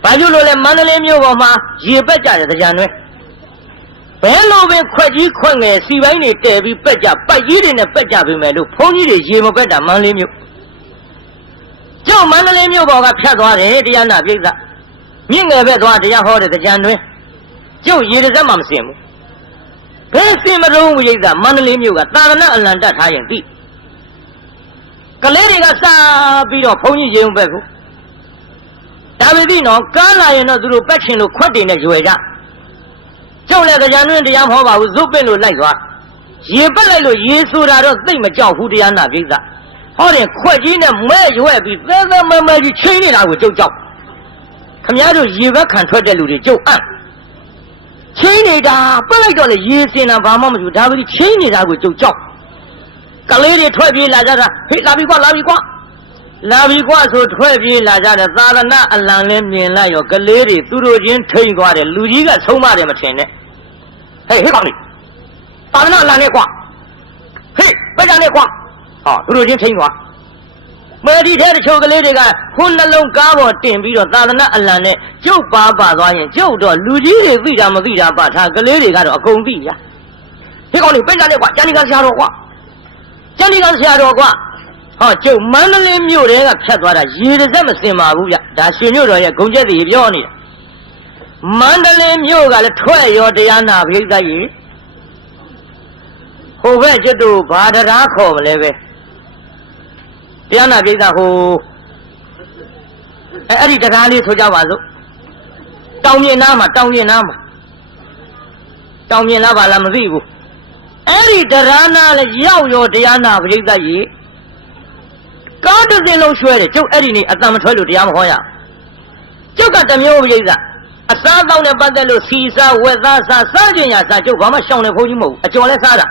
ဘာလို့လဲမန္တလေးမြို့ပေါ်မှာရေပက်ကြတယ်တရားနွဲဘယ်လိုပဲခွက်ကြီးခွက်ငယ်စီပိုင်းတွေတည်ပြီးပက်ကြပိုက်ကြီးတွေနဲ့ပက်ကြပြီမယ်လို့ဘုန်းကြီးတွေရေမပက်တာမန္တလေးမြို့ကျုပ်မန္တလေးမြို့ပေါ်ကဖြတ်သွားတယ်တရားနာပြိဿမြင့်ငယ်ပဲသွားတရားဟောတယ်တရားနွဲကျုပ်ရေတစ်စက်မှမစင်ဘူးဘယ်စင်မတုံးဝိဿမန္တလေးမြို့ကသာသနာအလံတက်ထားရင်သိကလေးတွေကစားပြီးတော့ဘုန်းကြီးရေုံပဲကိုဒါပေမဲ့နော်ကားလာရင်တော့သူတို့ပက်ချင်လို့ခွက်တွေနဲ့ရွယ်ကြကျုပ်လည်းတရားနွင်းတရားမဟောပါဘူးဇုတ်ပင့်လို့လိုက်သွားရေပက်လိုက်လို့ရေဆိုတာတော့သိမ့်မကြောက်ဘူးတရားနာပြိဿဟောတယ်ခွက်ကြီးနဲ့မဲရွယ်ပြီးသဲသဲမဲမဲကြီးချင်းနေတာကိုကျုပ်ကြောက်ခမည်းတော်ရေဘက်ခံထွက်တဲ့လူတွေကျုပ်အံ့ချင်းနေတာပက်လိုက်တော့လေရေစင်တာဘာမှမဖြစ်ဒါပေမဲ့ချင်းနေတာကိုကျုပ်ကြောက်ကလေးတွေထွက်ပြေးလာကြတာဟေးလာပြီကွာလာပြီကွာလာပြီကွာဆိုထွက်ပြေးလာကြတယ်သာသနာအလံလဲမြင်လိုက်ရောကလေးတွေသူတို့ချင်းထိန်သွားတယ်လူကြီးကဆုံးမတယ်မထင်နဲ့ဟေးကောင်လေးသာသနာအလံနဲ့ကွာဟေးပက်ကြနဲ့ကွာဟောသူတို့ချင်းထိန်သွားမေဒီတဲ့တချို့ကလေးတွေကခုနှလုံးကားပေါ်တင်ပြီးတော့သာသနာအလံနဲ့ကျုပ်ပါသွားရင်ကျုပ်တော့လူကြီးတွေသိတာမသိတာပါထားကလေးတွေကတော့အကုန်သိညာဟေးကောင်လေးပက်ကြနဲ့ကွာကျန်ဒီကဆရာတော်ကွာကျန်ဒီကဆရာတော်ကွာဟောကျုပ်မန္တလေးမြို့တဲကဖြတ်သွားတာရေတစ်စက်မစင်ပါဘူးဗျဒါရွှေမြို့တော်ရဲ့ဂုံကျက်တွေပြောနေတယ်မန္တလေးမြို့ကလည်းထွက်ရောတရားနာပရိသတ်ကြီးဟိုဘက်ကျွတ်တို့ဘာတရားခေါ်မလဲပဲတရားနာပရိသတ်ဟိုအဲ့ဒီတရားလေးဆိုကြပါစို့တောင်မြင်နားမှာတောင်မြင်နားမှာတောင်မြင်လားပါလားမသိဘူးအဲ့ဒီတရားနာလည်းရောက်ရောတရားနာပရိသတ်ကြီးကားတစ်စင်းလုံးရွှဲတယ်ကျုပ်အဲ့ဒီနေ့အတန်မထွက်လို့တရားမဟောရကျုပ်ကတမျိုးပရိသတ်အစားတောင်းနဲ့ပတ်သက်လို့စီစားဝက်သားစားစားကျင်ရစားကျုပ်ဘာမှရှောင်နေဘုန်းကြီးမဟုတ်ဘူးအကျော်လဲစားတာ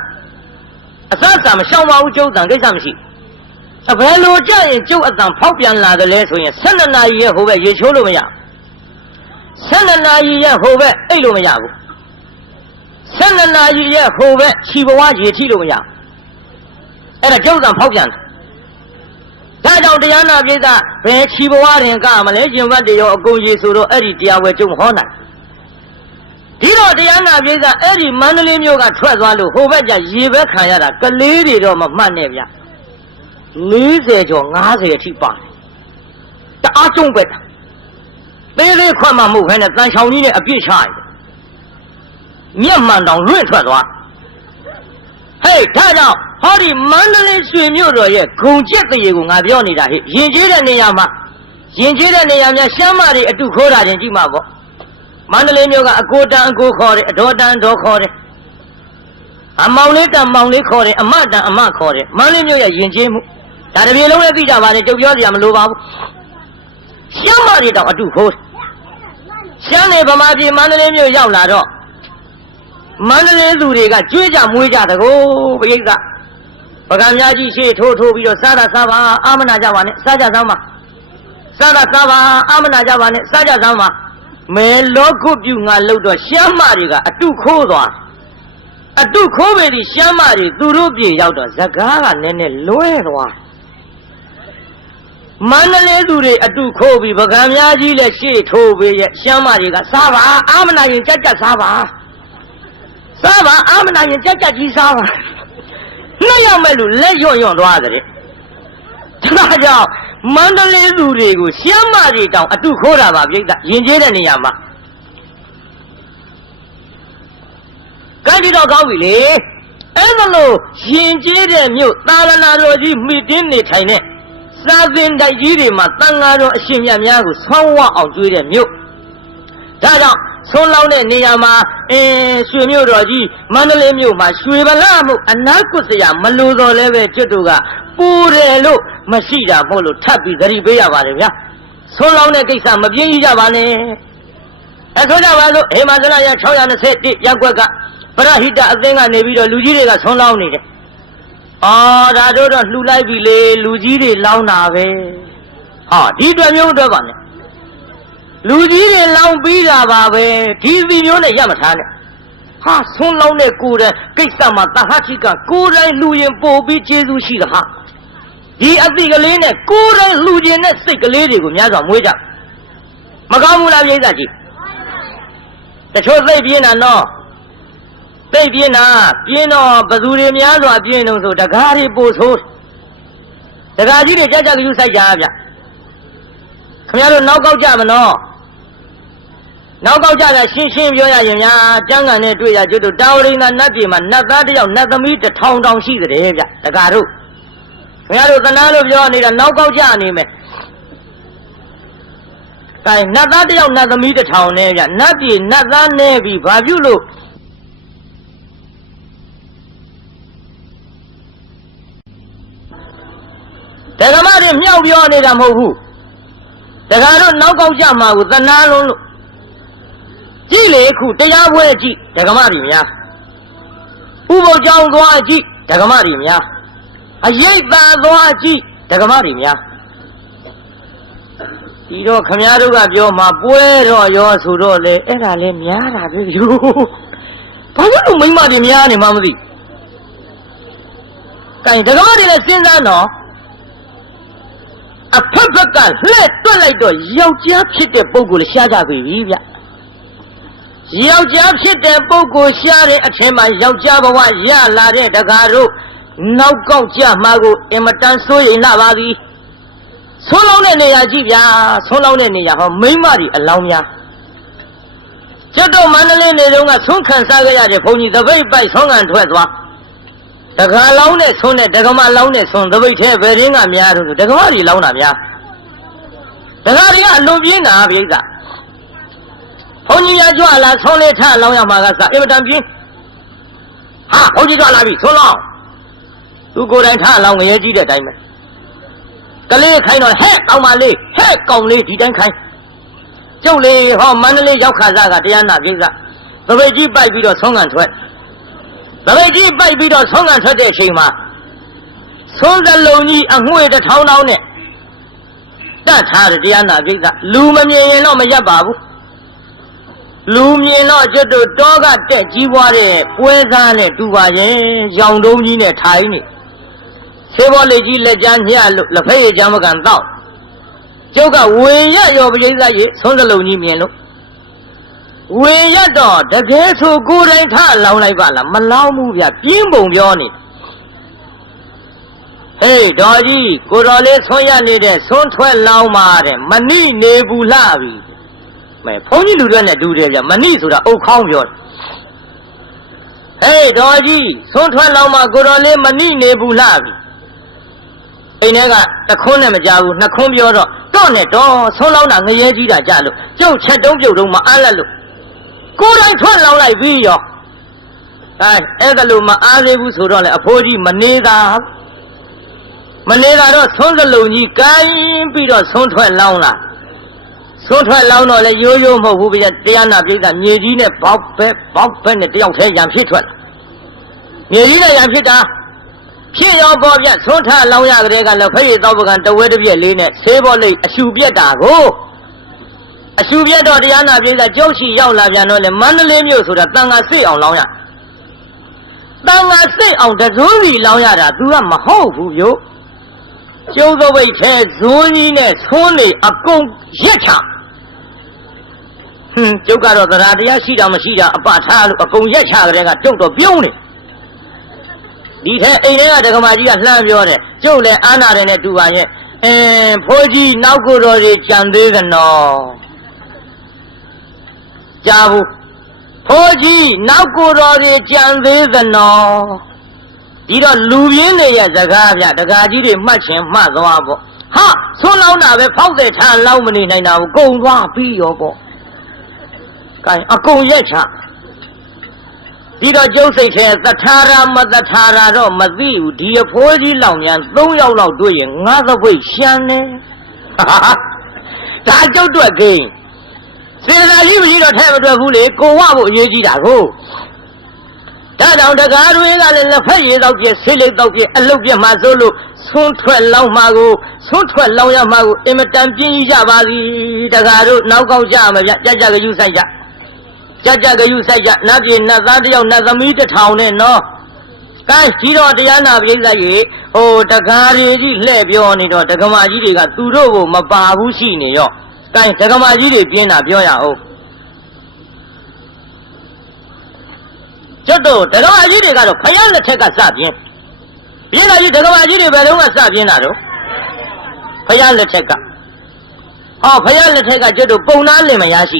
အစားစားမရှောင်ပါဘူးကျုပ်တန်ကိစ္စမရှိဘယ်လိုကြရင်ကျုပ်အတန်ဖောက်ပြန်လာတယ်လဲဆိုရင်12နာရီရဲ့ဟိုဘက်ရေချိုးလို့မရ12နာရီရဲ့ဟိုဘက်အိတ်လို့မရဘူး12နာရီရဲ့ဟိုဘက်ခြီဘဝရေထိလို့မရအဲ့ဒါကျုပ်တန်ဖောက်ပြန်တယ်ဒါကြောင့်တရားနာပိဿဘယ်ခြီဘဝရင်ကမလဲရှင်ဘတ်တရောအကုန်ကြီးဆိုတော့အဲ့ဒီတရားဝဲကျုံမဟောနိုင်ဒီတော့တရားနာပိဿအဲ့ဒီမန္တလေးမြို့ကထွက်သွားလို့ဟိုဘက်ကျရေဘက်ခံရတာကလေးတွေတော့မမှတ်နဲ့ဗျ40ကျော်50အထိပါတယ်တအားကျုံပဲတာသေးသေးခွတ်မှမဟုတ်ဘဲနဲ့တန်ချောင်ကြီးနဲ့အပြစ်ချရတယ်မျက်မှန်တောင်လွင့်ထွက်သွားဟေးဒါကြောင့်ဟောဒီမန္တလေးရွှေမြို့တော်ရဲ့ဂုံကျက်တရေကိုငါပြောနေတာဟဲ့ယဉ်ကျေးတဲ့နေရာမှာယဉ်ကျေးတဲ့နေရာများရှမ်းမတွေအတုခိုးတာချင်းကြည့်မှာပေါ့မန္တလေးမြို့ကအကိုတန်အကိုခေါ်တယ်အတော်တန်တော်ခေါ်တယ်အမောင်လေးတန်မောင်လေးခေါ်တယ်အမတန်အမခေါ်တယ်မန္တလေးမြို့ရဲ့ယဉ်ကျေးမှုဒါတပြေလုံးလည်းသိကြပါလေကြုတ်ပြောစရာမလိုပါဘူးရှမ်းမတွေတော့အတုခိုးရှမ်းနေဗမာပြည်မန္တလေးမြို့ရောက်လာတော့မန္တလေးသူတွေကကြွေးကြမွေးကြတကောပရိသတ်ပကံများကြီးရှေ့ထိုးပြီးတော့စားတာစားပါအာမနာကြပါနဲ့စားကြစမ်းပါစားတာစားပါအာမနာကြပါနဲ့စားကြစမ်းပါမဲလောကုပြုငါလို့တော့ရှမ်းမတွေကအတုခိုးသွားအတုခိုးပေဒီရှမ်းမတွေသူတို့ပြေရောက်တော့ဇကားကနည်းနည်းလွဲသွားမန္တလေးသူတွေအတုခိုးပြီးပကံများကြီးလည်းရှေ့ထိုးပြီးရဲ့ရှမ်းမတွေကစားပါအာမနာရင်ကြက်ကြက်စားပါစားပါအာမနာရင်ကြက်ကြက်ကြီးစားပါနှစ်ယောက်မဲ့လူလက်ရွံ့ရွံ့သွားတယ်ဒါကြောင့်မန္တလေးသူတွေကိုရှမ်းမတွေတောင်အတုခိုးတာပါပြိဿယဉ်ကျေးတဲ့နေရာမှာကံဒီတော့ကောင်းပြီလေအဲ့ဒါလို့ယဉ်ကျေးတဲ့မြို့သာလနာတော်ကြီးမိတင်းနေထိုင်တဲ့စာသင်တိုက်ကြီးတွေမှာတန်ဃာတော်အရှင်မြတ်များကိုဆောင်းဝအောင်ကျွေးတဲ့မြို့ဒါကြောင့်ဆုံးလောင်းတဲ့နေရာမှာရွှေမြို့တော်ကြီးမန္တလေးမြို့မှာရွှေဗလာမှုအနာကုစရာမလိုတော့လဲပဲကျွတ်တို့ကပူတယ်လို့မရှိတာမို့လို့ထပ်ပြီးသတိပေးရပါတယ်ဗျာဆုံးလောင်းတဲ့ကိစ္စမပြင်းကြီးကြပါနဲ့ဆိုကြပါစို့ဟေမန္တရရ621ရပ်ကွက်ကပရဟိတအသင်းကနေပြီးတော့လူကြီးတွေကဆုံးလောင်းနေတယ်ဒါတို့တော့လှူလိုက်ပြီလေလူကြီးတွေလောင်းတာပဲဒီအတွက်မျိုးအတွက်ပါနဲ့လူကြီးတွေလောင်းပြီးတာပါပဲဒီစီမျိုးနဲ့ရမထားနဲ့ဆုံးလောင်းတဲ့ကိုယ်တိုင်ကိစ္စမှာတဟတိကကိုယ်တိုင်လူရင်ပို့ပြီးကျေးဇူးရှိတာဒီအတိကလေးနဲ့ကိုယ်တိုင်လူကျင်တဲ့စိတ်ကလေးတွေကိုများစွာမွေးကြ မကောင်းဘူးလားပြိဿကြီးတချို့သိပြင်းတာနော်သိပြင်းတာပြင်းတော့ဘသူတွေများစွာပြင်းတော့ဆိုတကားတွေပို့ဆိုးတကားကြီးတွေကြကြကယူဆိုင်ကြဗျခင်ဗျားတို့နောက်ကောက်ကြမနော်နောက်ကောက်ကြတာရှင်းရှင်းပြောရရင်များကျမ်းဂန်နဲ့တွေ့ရကျွတ်တို့တာဝရိန္ဒနတ်ပြည်မှာနတ်သားတစ်ယောက်နတ်သမီး1000တောင်ရှိတဲ့ဗျတကားတို့ခင်ဗျားတို့သနာလို့ပြောနေတာနောက်ကောက်ကြနေမယ်တိုင်နတ်သားတစ်ယောက်နတ်သမီး1000နဲ့ဗျနတ်ပြည်နတ်သားနဲ့ပြီးဘာပြုလို့ဓမ္မတွေမြောက်ပြောနေတာမဟုတ်ဘူးတကားတို့နောက်ကောက်ကြမှာကိုသနာလုံးလို့ကြည့်လေခုတရားပွဲကြည့်ဓမ္မတွေများဥပုပ်ကြောင်းသွားကြည့်ဓမ္မတွေများအရေးသာသွားကြည့်ဓမ္မတွေများဒီတော့ခမည်းတော်ကပြောမှာပွဲတော့ရောဆိုတော့လေအဲ့ဒါလည်းများတာပဲယူဘာလို့မိမတွေများနေမှမသိတိုင်ဓမ္မတွေလည်းစဉ်းစားတော့အဖက်ဖက်ကလှည့်တွက်လိုက်တော့ယောက်ျားဖြစ်တဲ့ပုဂ္ဂိုလ်ရှားကြပြီဗျယောက်ျားဖြစ်တဲ့ပုဂ္ဂိုလ်ရှားတဲ့အထင်မှာယောက်ျားဘဝရလာတဲ့တကားတို့နောက်ကောက်ကြမှာကိုအင်မတန်စိုးရိမ်လာပါသည်ဆုံးလောင်းတဲ့နေရာကြည့်ဗျာဆုံးလောင်းတဲ့နေရာဟောမိန်းမတွေအလောင်းများကျွတ်တော့မန္တလေးနေတုန်းကဆုံးခံစားကြရတဲ့ဘုန်းကြီးတပိတ်ပိုက်ဆုံးခံထွက်သွားတကားလောင်းနဲ့ဆုံးတဲ့ဒကမလောင်းနဲ့ဆုံးတပိတ်ထဲဘယ်ရင်းကများတို့ဒကမတွေလောင်းတာများဒကာတွေကအလွန်ပြင်းတာပြိဿဘုန်းကြီးရကြွလာဆုံးလေးထလောင်းရမှာကစအင်မတန်ပြင်းဟာဘုန်းကြီးကြွလာပြီဆုံးလောင်းသူကိုယ်တိုင်ထလောင်းငရဲကြီးတဲ့အတိုင်းပဲကလေးခိုင်းတော့ဟဲ့ကောင်းပါလေဟဲ့ကောင်းလေးဒီတိုင်းခိုင်းကျုပ်လေးဟောမန္တလေးရောက်ခါစားကတရားနာကိစ္စသပိတ်ကြီးပိုက်ပြီးတော့ဆုံးခံထွက်သပိတ်ကြီးပိုက်ပြီးတော့ဆုံးခံထွက်တဲ့အချိန်မှာဆုံးသလုံးကြီးအငွေ1000တောင်းနဲ့တတ်ထားတဲ့တရားနာကိစ္စလူမမြင်ရင်တော့မရပ်ပါဘူးလူမြင်တော့ကျွတ်တို့တောကတက်ကြီးပွားတဲ့ပွဲစားနဲ့တူပါရဲ့ရောင်တုံးကြီးနဲ့ထိုင်းနေဆေးဘောလေးကြီးလက်ကြမ်းညှလို့လက်ဖက်ရည်ကြမ်းမကန်တော့ကျုပ်ကဝင်ရရောပရိသတ်ရေဆုံးစလုံးကြီးမြင်လို့ဝင်ရတော့တကယ်ဆိုကိုယ်တိုင်ထလောင်းလိုက်ပါလားမလောင်းဘူးဗျပြင်းပုံပြောနေဟေးတော်ကြီးကိုတော်လေးဆုံးရနေတဲ့ဆုံးထွက်လောင်းပါတဲ့မဏိနေဘူးလှပြီမဲဘုန်းကြီးလူတွေနဲ့တူတယ်ဗျမဏိဆိုတာအုတ်ခေါင်းပြောတယ်ဟေးတော်ကြီးဆုံးထွက်လောင်းပါကိုတော်လေးမဏိနေဘူးလှပြီအိမ်ထဲကတခွန်းနဲ့မကြဘူးနှစ်ခွန်းပြောတော့နဲ့တော့ဆုံးလောင်းတာငရဲကြီးတာကြလို့ကျုပ်ချက်တုံးပြုတ်တုံးမအားလက်လို့ကိုယ်တိုင်ထွက်လောင်းလိုက်ပြီးရောအဲ့ဒါလို့မအားသေးဘူးဆိုတော့လေအဖိုးကြီးမနေတာတော့ဆုံးစလုံးကြီးကိုင်းပြီးတော့ဆုံးထွက်လောင်းလာဆုံးထွက်လောင်းတော့လေရိုးရိုးမဟုတ်ဘူးဗျတရားနာပြိဿမြေကြီးနဲ့ဘောက်ဘက်နဲ့တယောက်တည်းရံဖြစ်ထွက်လာမြေကြီးနဲ့ရံဖြစ်တာဖြစ်ရောပေါ်ပြဆုံးထလောင်းရကလေးကလည်းဖရိသောပကံတဝဲတစ်ပြက်လေးနဲ့ဆေးဘောလိတ်အရှူပြက်တာကိုအရှူပြက်တော့တရားနာပြိဿကျုပ်ရှိရောက်လာပြန်တော့လေမန္တလေးမြို့ဆိုတာတန်ခါစိတ်အောင်လောင်းရတန်ခါစိတ်အောင်တစိုးစီလောင်းရတာသူကမဟုတ်ဘူးဗျကျုပ်သောဘိတ်ထဲဇွန်းကြီးနဲ့သွန်းနေအကုန်ရက်ချကျုပ်ကတော့တရားရှိတာမရှိတာအပထားလို့အကုန်ရက်ချကလေးကကျုပ်တော့ပြုံးနေဒီထဲအိမ်ထဲကဒကမာကြီးကလှမ်းပြောတယ်ကျုပ်လည်းအာနာတယ်နဲ့တူပါရဲ့ဖိုးကြီးနောက်ကိုတော်တွေကြံသေးကနော်ကြားဘူးဖိုးကြီးနောက်ကိုတော်တွေကြံသေးကနော်ဒီတော့လူပြင်းတွေရဲ့စကားဗျဒကာကြီးတွေမှတ်ချင်မှတ်သွားပေါ့ဟာဆုံးလောင်းတာပဲဖောက်တဲ့ထားလောင်းမနေနိုင်တာကိုကုံသွားပြီးရောပေါ့ကဲအကုန်ရက်ချဒီတော့ကျုပ်စိတ်ထဲသထာရမသထာရတော့မသိဘူးဒီအဖိုးကြီးလောင်မြန်3ယောက်လောက်တွေ့ရင်ငါသပိတ်ရှမ်းနေဒါကျုပ်တွေ့ကိန်းစေတနာကြီးမရှိတော့ထဲမတွေ့ဘူးလေကိုဝဖို့အရေးကြီးတာကိုဒါကြောင့်တကားတွေကလည်းလက်ဖက်ရည်တော့ပြဆေးလိပ်တော့ပြအလုတ်ပြမှဆိုလို့ဆွန်းထွက်လောင်းမှာကိုဆွန်းထွက်လောင်းရမှာကိုအင်မတန်ပြင်းကြီးကြပါစီတကားတို့နောက်ကောက်ကြမှာဗျကြကယူဆိုင်ကြကြကယူဆိုင်ကြနတ်ပြည်နတ်သားတယောက်နတ်သမီး1000နဲ့နော်ကဲကြီးတော့တရားနာပြိဿကြီးဟိုတကားတွေကြီးလှဲ့ပြောနေတော့ဒကမာကြီးတွေကသူတို့ကိုမပါဘူးရှိနေရော တိုင်းဒကမာကြီးတွေပြင်းတာပြောရအောင်ကျွတ်တော့ဒကမာကြီးတွေကတော့ဖယားလက်ထက်ကစပြင်းတာကြီးဒကမာကြီးတွေဘယ်တော့မှစပြင်းတာတော့ဖယားလက်ထက်ကဖယားလက်ထက်ကကျွတ်တော့ပုံနာလင်မယားရှိ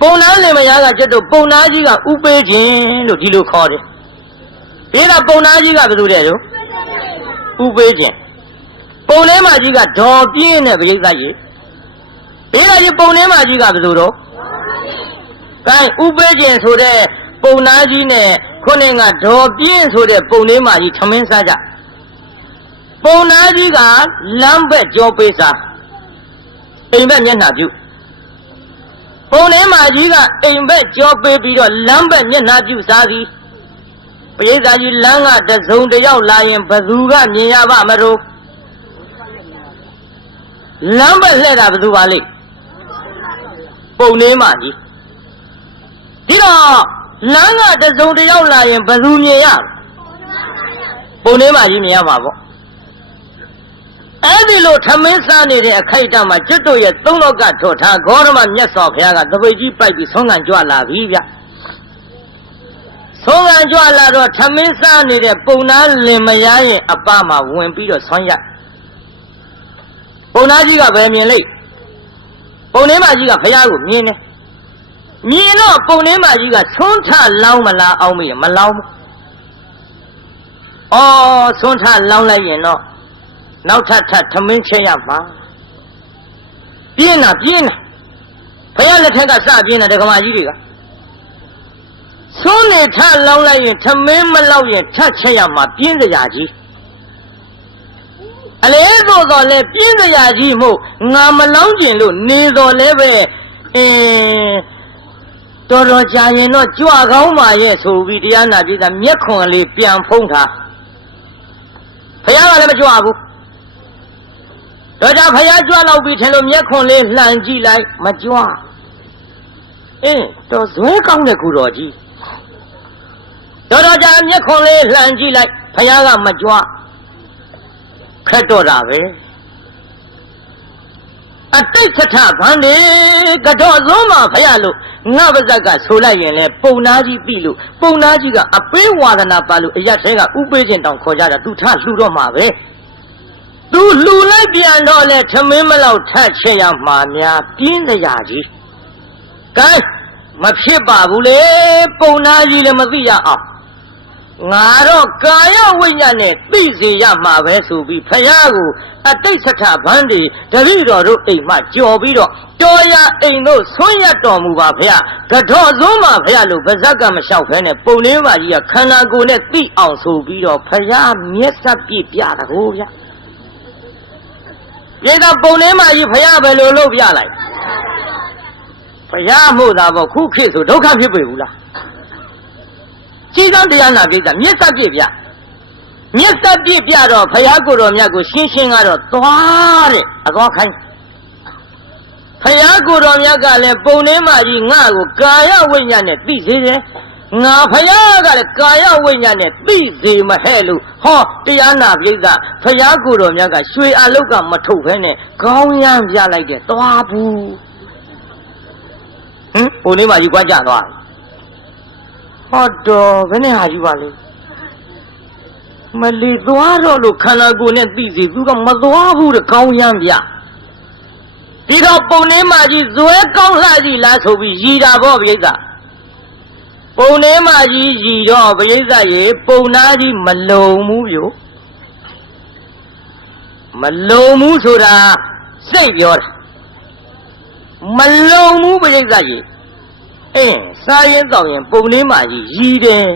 ပုံနာလင်မယားကကျွတ်တော့ပုံနာကြီးကဥပေးခြင်းလို့ဒီလိုခေါ်တယ်ဒီကပုံနာကြီးကဘယ်လိုလဲတော့ဥပေးခြင်းပုံထဲမှာကြီးကဒေါ်ပြင်းတဲ့ပရိသတ်ကြီးဒီကကြီးပုံထဲမှာကြီးကဘယ်လိုတော့အဲဥပေးခြင်းဆိုတဲ့ပုံနာကြီးနဲ့ခုနကဒေါ်ပြင်းဆိုတဲ့ပုံထဲမှာကြီးထမင်းစားကြပုံနာကြီးကလမ်းဘက်ကြောပေးစားအိမ်ဘက်မျက်နှာပြုပုံထဲမှာကြီးကအိမ်ဘက်ကြောပေးပြီးတော့လမ်းဘက်မျက်နှာပြုစားသည်ပရိသတ်ကြီးလမ်းကတစုံတယောက်လာရင်ဘသူကမြင်ရပါမလို့လမ်းဘက်လှည့်တာဘသူပါလိမ့်ပုံထဲမှာကြီးဒီတော့လမ်းကတစုံတယောက်လာရင်ဘသူမြင်ရပုံထဲမှာကြီးမြင်ရမှာပေါ့အဲ့ဒီလိုထမင်းစားနေတဲ့အခိုက်အတန့်မှာကျွတ်တို့ရဲ့သုံးလောကထော်ထားဂေါရမမြတ်စွာဘုရားကတပိတ်ကြီးပိုက်ပြီးဆုံးခံကြွလာပြီဗျဆုံးခံကြွလာတော့ထမင်းစားနေတဲ့ပုံနာလင်မယားရဲ့အပမှာဝင်ပြီးတော့ဆွမ်းရပုံနာကြီးကဘယ်မြင်လိမ့်ပုံထဲမှာကြီးကဘုရားကိုမြင်တယ်မြင်တော့ပုံထဲမှာကြီးကဆွန်းထလောင်းမလားအောင်မေးမလောင်းဘူးဆွန်းထလောင်းလိုက်ရင်တော့နောက်ထပ်ထမင်းချက်ရမှာပြင်းတာဘုရားလက်ထက်ကစပြင်းတာဒကမာကြီးတွေကဆွန်းနေထလောင်းလိုက်ရင်ထမင်းမလောက်ရင်ထချက်ရမှာပြင်းစရာကြီးအလေသို့တော်လဲပြင်းစရာကြီးမို့ငါမလောင်းကျင်လို့နေတော်လဲပဲတော်တော်ကြာရင်တော့ကြွကောင်းပါရဲ့ဆိုပြီးတရားနာပြည်သားမျက်ခွန်လေးပြန်ဖုံးထားဘုရားကလည်းမကြွဘူးတော့ဒါဘုရားကြွလောက်ပြီးထင်လို့မျက်ခွန်လေးလှန်ကြည့်လိုက်မကြွတော့ဇွဲကောင်းတဲ့ကူတော်ကြီးတော့ကြာမျက်ခွန်လေးလှန်ကြည့်လိုက်ဘုရားကမကြွခက်တော့တာပဲအတိတ်ထဗန်းလေကတော့လုံးမှာဖရလို့ငါပါဇက်ကဆိုလိုက်ရင်လေပုံနာကြီးပြီလို့ပုံနာကြီးကအပေးဝါဒနာပါလို့အရက်သေးကဥပေးခြင်းတောင်ခေါ်ကြတာသူထလှူတော့မှာပဲသူလှူလိုက်ပြန်တော့လေထမင်းမလောက်ထတ်ချက်ရမှာများပြင်းစရာကြီးကဲမဖြစ်ပါဘူးလေပုံနာကြီးလည်းမသိရအောင်ငါတော့ကာယဝိညာဉ်နဲ့သိစေရမှာပဲဆိုပြီးဖယားကိုအတိတ်ထဗန်းဒီတပည့်တော်တို့အိမ်မှကြော်ပြီးတော့တော်ရအိမ်တို့ဆွမ်းရတော်မူပါဖယားကတော့စွန်းမှာဖယားလို့ဗဇက်ကမလျှောက်ဖဲနဲ့ပုံလေးပါကြီးကခန္ဓာကိုယ်နဲ့သိအောင်ဆိုပြီးတော့ဖယားမျက်စပ်ပြပြတာကိုဗျပြေကပုံလေးပါကြီးဖယားပဲလို့လုပ်ပြလိုက်ဖယားမို့တာပေါ့ခုခေတ်ဆိုဒုက္ခဖြစ်ပေဘူးလားကြီးကောင်းတရားနာပြိတ္တာမျက်စပ်ပြပြတော့ဘုရားကိုယ်တော်မြတ်ကိုရှင်းကတော့သွားတဲ့အသွားခိုင်းဘုရားကိုယ်တော်မြတ်ကလည်းပုံထဲမှာကြီးငါ့ကိုကာယဝိညာဉ်နဲ့သိစေတယ်ငါဘုရားကလည်းကာယဝိညာဉ်နဲ့သိစေမဟဲ့လို့ဟောတရားနာပြိတ္တာဘုရားကိုယ်တော်မြတ်ကရွှေအလုတ်ကမထုတ်ဖဲနဲ့ခေါင်းရမ်းပြလိုက်တဲ့သွားဘူးပုံထဲမှာကြီးကြွားကြသွားဟောတော်ဘယ်နဲ့ဟာကြီးပါလဲမလီသွားတော့လို့ခန္ဓာကိုယ်နဲ့သိစေသူကမသွားဘူးတဲ့ကောင်းရမ်းပြဒီတော့ပုံထဲမှာကြီးဇွဲကောင်းလှကြီးလားဆိုပြီးရည်တာပေါ့ပြိဿပုံထဲမှာကြီးရည်တော့ပြိဿရေပုံနာကြီးမလုံဘူးပြိုမလုံဘူးဆိုတာစိတ်ပြောတာမလုံဘူးပြိဿရေစားရင်တောင်းရင်ပုံလေးမှကြီးရည်တယ်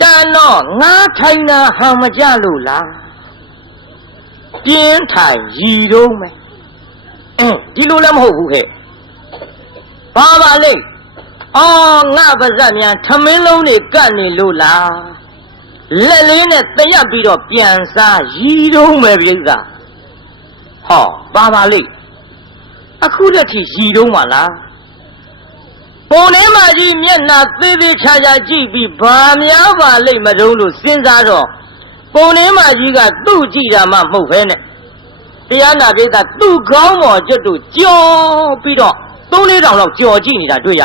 တန်တော့ငါထိုင်တာဟာမကြလို့လားပြင်းထိုင်ရည်တော့မယ်ဒီလိုလည်းမဟုတ်ဘူးဟဲ့ဘာပါလိမ့်ငါပါဇက်များထမင်းလုံးတွေကတ်နေလို့လားလက်လေးနဲ့တရက်ပြီးတော့ပြန်စားရည်တော့မယ်ပြိဿဟောဘာပါလိမ့်အခုတည်းထိရည်တော့မှာလားပုံထဲမှာကြီးမျက်နှာသေးသေးချာချာကြည့်ပြီးဘာများပါလိမ့်မတုံးလို့စဉ်းစားတော့ပုံထဲမှာကြီးကသူ့ကြည့်တာမှမဟုတ်ပဲနဲ့ တရားနာပိဿသူ့ကောင်းပေါ်ကျွတ်တို့ကြော်ပြီးတော့3-4 တောင်လောက်ကြော်ကြည့်နေတာတွေ့ရ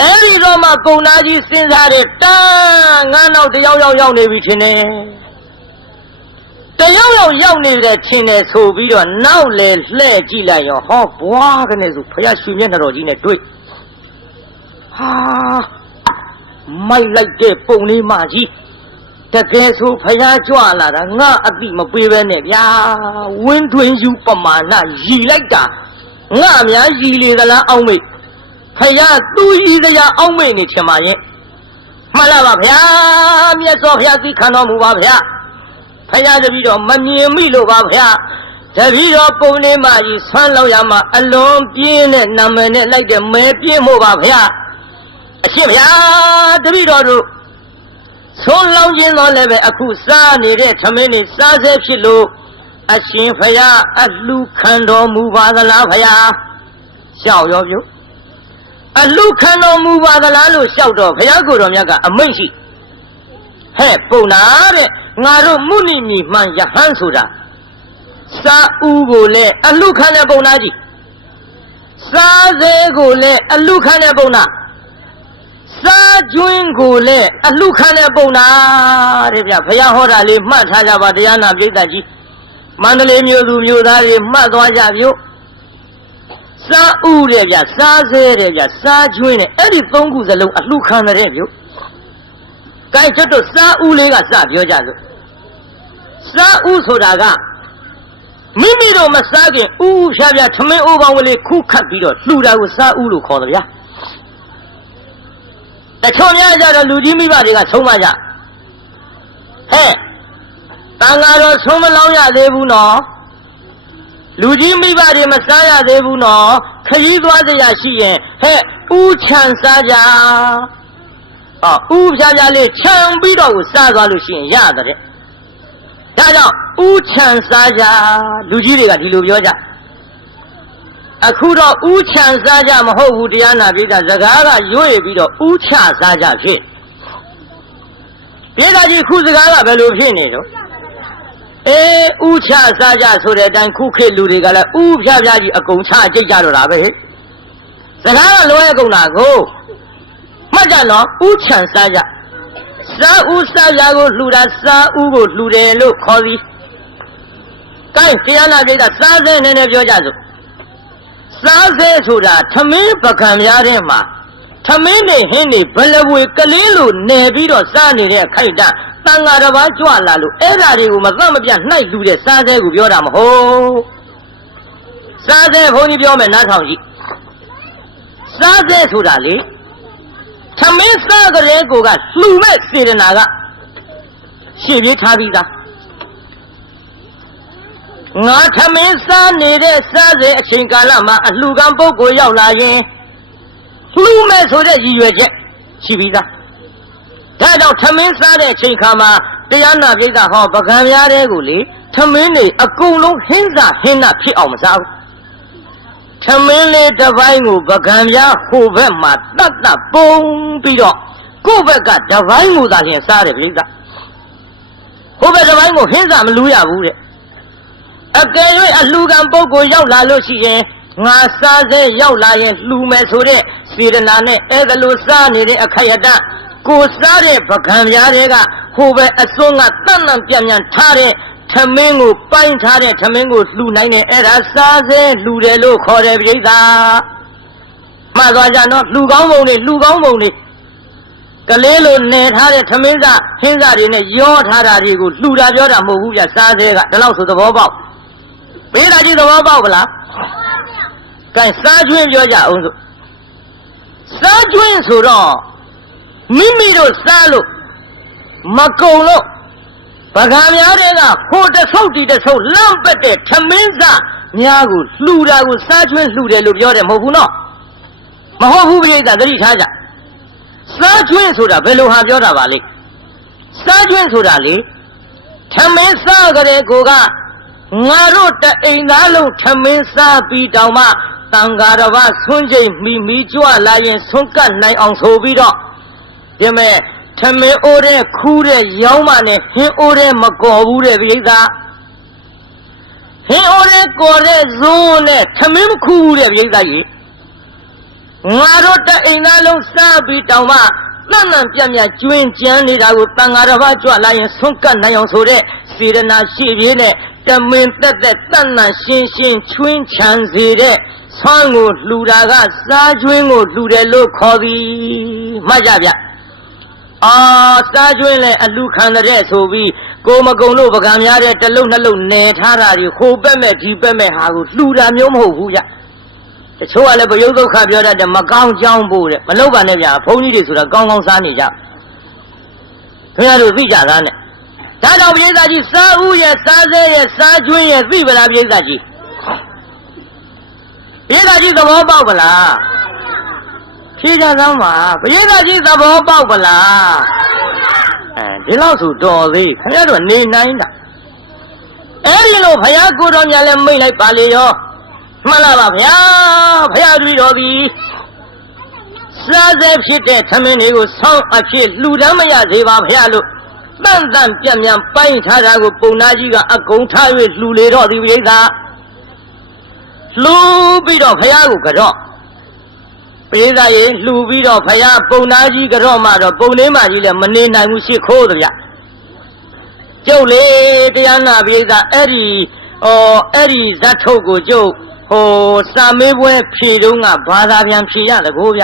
အဲ့ဒီတော့မှကုံသားကြီးစဉ်းစားတယ်တန်းငါနောက်တယောက်ရောက်နေပြီထင်တယ်တယောက်ရောက်နေတယ်ထင်တယ်ဆိုပြီးတော့နောက်လေလှဲ့ကြည့်လိုက်ရောဟောဘွားကနေဆိုဖယားရွှေမျက်နှာတော်ကြီးနဲ့တွေ့ဟာမိုက်လိုက်တဲ့ပုံလေးမကြီးတကယ်ဆိုဖယားကြွလာတာငါအတိမပေးပဲနဲ့ဗျာဝင်းတွင်ယူပမာဏရီလိုက်တာငါအများရီလေသလားအောင်းမိတ်ဖယားသူ့ရီစရာအောင်းမိတ်နေချင်ပါရဲ့မှန်လားပါဗျာမြတ်စွာဘုရားသိခံတော်မူပါဗျာဖယားတပည့်တော်မမြင်မိလို့ပါဗျာတပည့်တော်ပုံလေးမကြီးဆွမ်းလောက်ရမှာအလွန်ပြင်းတဲ့နာမည်နဲ့လိုက်တဲ့မဲပြင်းမို့ပါဗျာအရှင်ဗျာတပည့်တော်တို့ဆုံးလောင်းခြင်းတော့လည်းပဲအခုစားနေတဲ့ထမင်းတွေစားဆဲဖြစ်လို့အရှင်ဖယားအလှခံတော်မူပါသလားဖယားရှောက်ရောပြုအလှခံတော်မူပါသလားလို့ရှောက်တော့ဖယားကိုယ်တော်မြတ်ကအမိန့်ရှိဟဲ့ပုံနာတဲ့ငါတို့မုနိမိမှန်ယဟန်ဆိုတာစာဦးကိုလည်းအလှခံတဲ့ပုံနာကြီးစားဆဲကိုလည်းအလှခံတဲ့ပုံနာစားကျွင်းကိုလည်းအလှခံတဲ့ပုံနာတဲ့ဗျဘုရားဟောတာလေးမှတ်ထားကြပါတရားနာပိဋကကြီးမန္တလေးမြို့သူမြို့သားတွေမှတ်သွားကြပြုစားဥတဲ့ဗျစားဆဲတဲ့ဗျစားကျွင်းတဲ့အဲ့ဒီ3ခုစလုံးအလှခံတဲ့ပြုကဲကျွတ်တို့စားဥလေးကစပြောကြစို့စားဥဆိုတာကမိမိတို့မစားခင်ဥဖြားဖြားထမင်းအိုးပေါင်းကလေးခုခတ်ပြီးတော့လှူတာကိုစားဥလို့ခေါ်တယ်ဗျာတချို့များကြတော့လူကြီးမိဘတွေကဆုံးမကြဟဲ့တန်ဃာတော်ဆုံးမလောင်းရသေးဘူးနော်လူကြီးမိဘတွေမစားရသေးဘူးနော်ခရီးသွားစရာရှိရင်ဟဲ့ဥချံစားကြဥဖြားဖြားလေးခြံပြီးတော့ကိုစားသွားလို့ရှိရင်ရတယ်ဒါကြောင့်ဥချံစားကြလူကြီးတွေကဒီလိုပြောကြအခုတော့ဥချံစားကြမဟုတ်ဘူးတရားနာပိဋကစကားကရွေ့ပြီးတော့ဥချစားကြဖြစ်ပိဋကကြီးခုစကားကဘယ်လိုဖြစ်နေတော့ဥချစားကြဆိုတဲ့အတိုင်းခုခေတ်လူတွေကလည်းဥဖြားဖြားကြီးအကုန်ချကြိတ်ကြတော့တာပဲဟဲ့စကားကလွဲကုန်တာကိုမှတ်ကြနော်ဥချံစားကြစားဥစားကြကိုလှူတာစားဥကိုလှူတယ်လို့ခေါ်သည်ကဲတရားနာပိဋကစားစဲနေနေပြောကြစို့စားဆဲဆိုတာထမင်းပကံများထဲမှာထမင်းနဲ့ဟင်းတွေဘလဝေကလေးလိုနယ်ပြီးတော့စားနေတဲ့ခိုက်တန်တန်ဃာတစ်ပါးကြွလာလို့အဲ့ဓာတွေကိုမသက်မပြတ်နှိုက်လူတဲ့စားဆဲကိုပြောတာမဟုတ်စားဆဲဘုန်းကြီးပြောမယ်နားထောင်ကြည့်စားဆဲဆိုတာလေထမင်းစားကြတဲ့ကိုကလှူမဲ့စေတနာကရှေ့ပြေးထားပြီးသားငါထမင်းစားနေတဲ့စားစေအချိန်ကာလမှာအလှကံပုဂ္ဂိုလ်ရောက်လာရင်လှူမဲ့ဆိုတဲ့ရည်ရွယ်ချက်ရှိပြီးသားဒါကြောင့်ထမင်းစားတဲ့အချိန်ခါမှာတရားနာပိဋကဟောပကံများတဲ့ကိုလေထမင်းတွေအကုန်လုံးဟင်းစာဟင်းနာဖြစ်အောင်မစားဘူးထမင်းလေးတစ်ပိုင်းကိုပကံများဟိုဘက်မှာတတ်တတ်ပုံပြီးတော့ကိုယ့်ဘက်ကတစ်ပိုင်းကိုသာလျှင်စားတယ်ပိဋကဟိုဘက်တစ်ပိုင်းကိုဟင်းစာမလူရဘူးတဲ့အကယ်၍အလှကံပုဂ္ဂိုလ်ရောက်လာလို့ရှိရင်ငါစားစေရောက်လာရင်လှူမယ်ဆိုတဲ့စေတနာနဲ့အဲ့ဒါလိုစားနေတဲ့အခိုက်အတန့်ကိုစားတဲ့ပကံများတွေကဟိုပဲအစွန်းကတန်တန်ပြန်ပြန်ထားတဲ့ထမင်းကိုပိုင်းထားတဲ့ထမင်းကိုလှူနိုင်တဲ့အဲ့ဒါစားစေလှူတယ်လို့ခေါ်တယ်ပြိဿမှတ်သွားကြနော်လှူကောင်းပုံတွေလှူကောင်းပုံတွေကလေးလိုနေထားတဲ့ထမင်းစားဟင်းစားတွေနဲ့ရောထားတာတွေကိုလှူတာပြောတာမဟုတ်ဘူးဗျစားစေကဒါတော့ဆိုသဘောပေါက်ပိဋကကြီးသဘောပေါက်ဗလားကဲစားကျွင်းပြောကြအောင်စို့စားကျွင်းဆိုတော့မိမိတို့စားလို့မကုံလို့ပကံများတွေကဟိုတစ်ဆုပ်ဒီတစ်ဆုပ်လမ်းပက်တဲ့ထမင်းစားများကိုလှူတာကိုစားကျွင်းလှူတယ်လို့ပြောတယ်မဟုတ်ဘူးနော်မဟုတ်ဘူးပြိဿသတိထားကြစားကျွင်းဆိုတာဘယ်လိုဟာပြောတာပါလဲစားကျွင်းဆိုတာလေထမင်းစားကြတဲ့ကိုကငါတို့တအိမ်သားလုံးထမင်းစားပြီးတောင်မှတန်ဃာတော်ဘာဆွန်းချိန်မိကြွလာရင်ဆွန်းကတ်နိုင်အောင်ဆိုပြီးတော့ဒီမဲ့ထမင်းအိုးတဲ့ခူးတဲ့ရောင်းမနဲ့ဟင်းအိုးတဲ့မကော်ဘူးတဲ့ပြိဿ ဟင်းအိုးတဲ့ကော်တဲ့ဇုံးနဲ့သမင်းမခူးတဲ့ပြိဿကြီးငါတို့တအိမ်သားလုံးစားပြီးတောင်မှတန်တန်ပြတ်ပြတ်ကျွင်းကျန်းနေတာကိုတန်ဃာတစ်ပါးကြွလာရင်ဆုံးကတ်နိုင်အောင်ဆိုတဲ့စေရနာရှိပြင်းနဲ့တမင်သက်သက်တန်တန်ရှင်းရှင်းချွင်းချမ်းစေတဲ့ဆွမ်းကိုလှူတာကစားကျွင်းကိုလှူတယ်လို့ခေါ်သည်မှတ်ကြဗျစားကျွင်းလဲအလူခံတဲ့ဆိုပြီးကိုမကုံလို့ပကံများတဲ့တလုံးနှလုံးနယ်ထားတာတွေဟိုပက်မဲ့ဒီပက်မဲ့ဟာကိုလှူတာမျိုးမဟုတ်ဘူးဗျတချို့ကလည်းပယုတ်ဒုက္ခပြောတတ်တယ်မကောင်းကြောင်းဖို့တဲ့မလုပ်ပါနဲ့ဗျဘုန်းကြီးတွေဆိုတာကောင်းကောင်းစားနေကြခင်ဗျားတို့သိကြသားနဲ့ဒါကြောင့်ပြိဿကြီးစားဦးရဲ့စားစဲရဲ့စားကျွင်းရဲ့သိပလားပြိဿကြီးပြိဿကြီးသဘောပေါက်ပလားဖြေကြသမ်းပါပြိဿကြီးသဘောပေါက်ပလားဒီလောက်ဆိုတော်သေးခင်ဗျားတို့နေနိုင်တာအဲ့ဒီလိုဘုရားကိုတော်မြတ်လည်းမိတ်လိုက်ပါလေရောမှန်လားပါဗျာဘုရားတပည့်တော်သည်စားစဲဖြစ်တဲ့သမင်းတွေကိုဆောင်းအဖြစ်လှူဒန်းမရစေပါဘုရားလို့တန်တန်ပြတ်မြန်ပိုင်းထားတာကိုပုံနာကြီးကအကုန်ထား၍လှူလေတော့ဒီပြိဿလှူပြီးတော့ဘုရားကိုကြော့ပြိဿရေလှူပြီးတော့ဘုရားပုံနာကြီးကြော့မှတော့ပုံလေးမကြီးလည်းမနေနိုင်ဘူးရှစ်ခိုးတယ်ဗျကျုပ်လေတရားနာပြိဿအဲ့ဒီဇတ်ထုတ်ကိုကျုပ်စာမေးပွဲဖြေတုံးကဘာသာပြန်ဖြေရတယ်ကိုဗျ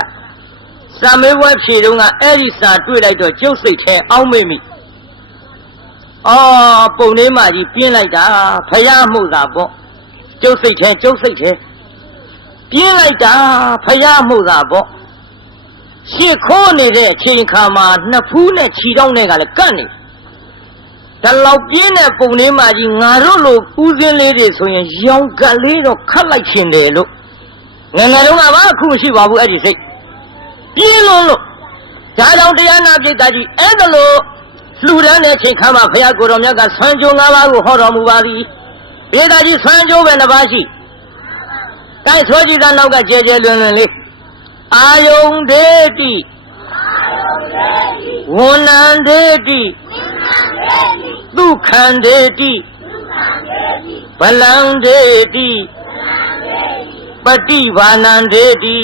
စာမေးပွဲဖြေတုံးကအဲ့ဒီစာတွေ့လိုက်တော့ကျုပ်စိတ်ထဲအောင်းမိမိပုံလေးမကြီးပြင်းလိုက်တာဖယားမှုသာပေါ့ကျုပ်စိတ်ထဲပြင်းလိုက်တာဖယားမှုသာပေါ့ရှစ်ခိုးနေတဲ့အချိန်ခါမှာနှစ်ဖူးနဲ့ခြီတောင်းနဲ့ကလည်းကန့်နေဒါလောက်ပြင်းတဲ့ပုံလေးမကြီးငါတို့လိုဦးစင်းလေးတွေဆိုရင်ရောင်ကလေးတော့ခတ်လိုက်ရှင်တယ်လို့ငယ်ငယ်တုန်းကဘာအခုမရှိပါဘူးအဲ့ဒီစိတ်ပြင်းလို့ဒါကြောင့်တရားနာပိဋကကြီးအဲ့ဒါလို့လှူဒန်းတဲ့အချိန်ခါမှာဘုရားကိုယ်တော်မြတ်ကဆွမ်းကြိုး၅ပါးကိုဟောတော်မူပါသည်ပိဋကကြီးဆွမ်းကြိုးပဲနှစ်ပါးရှိတိုက်ဆွဲကြည့်တဲ့နောက်ကကျဲကျဲလွင်လွင်လေးအာယုန်ဒေတိဝန္နံဒေတိဒုက္ခံဒေတိဗလံဒေတိပฏิဘာနံဒေတိ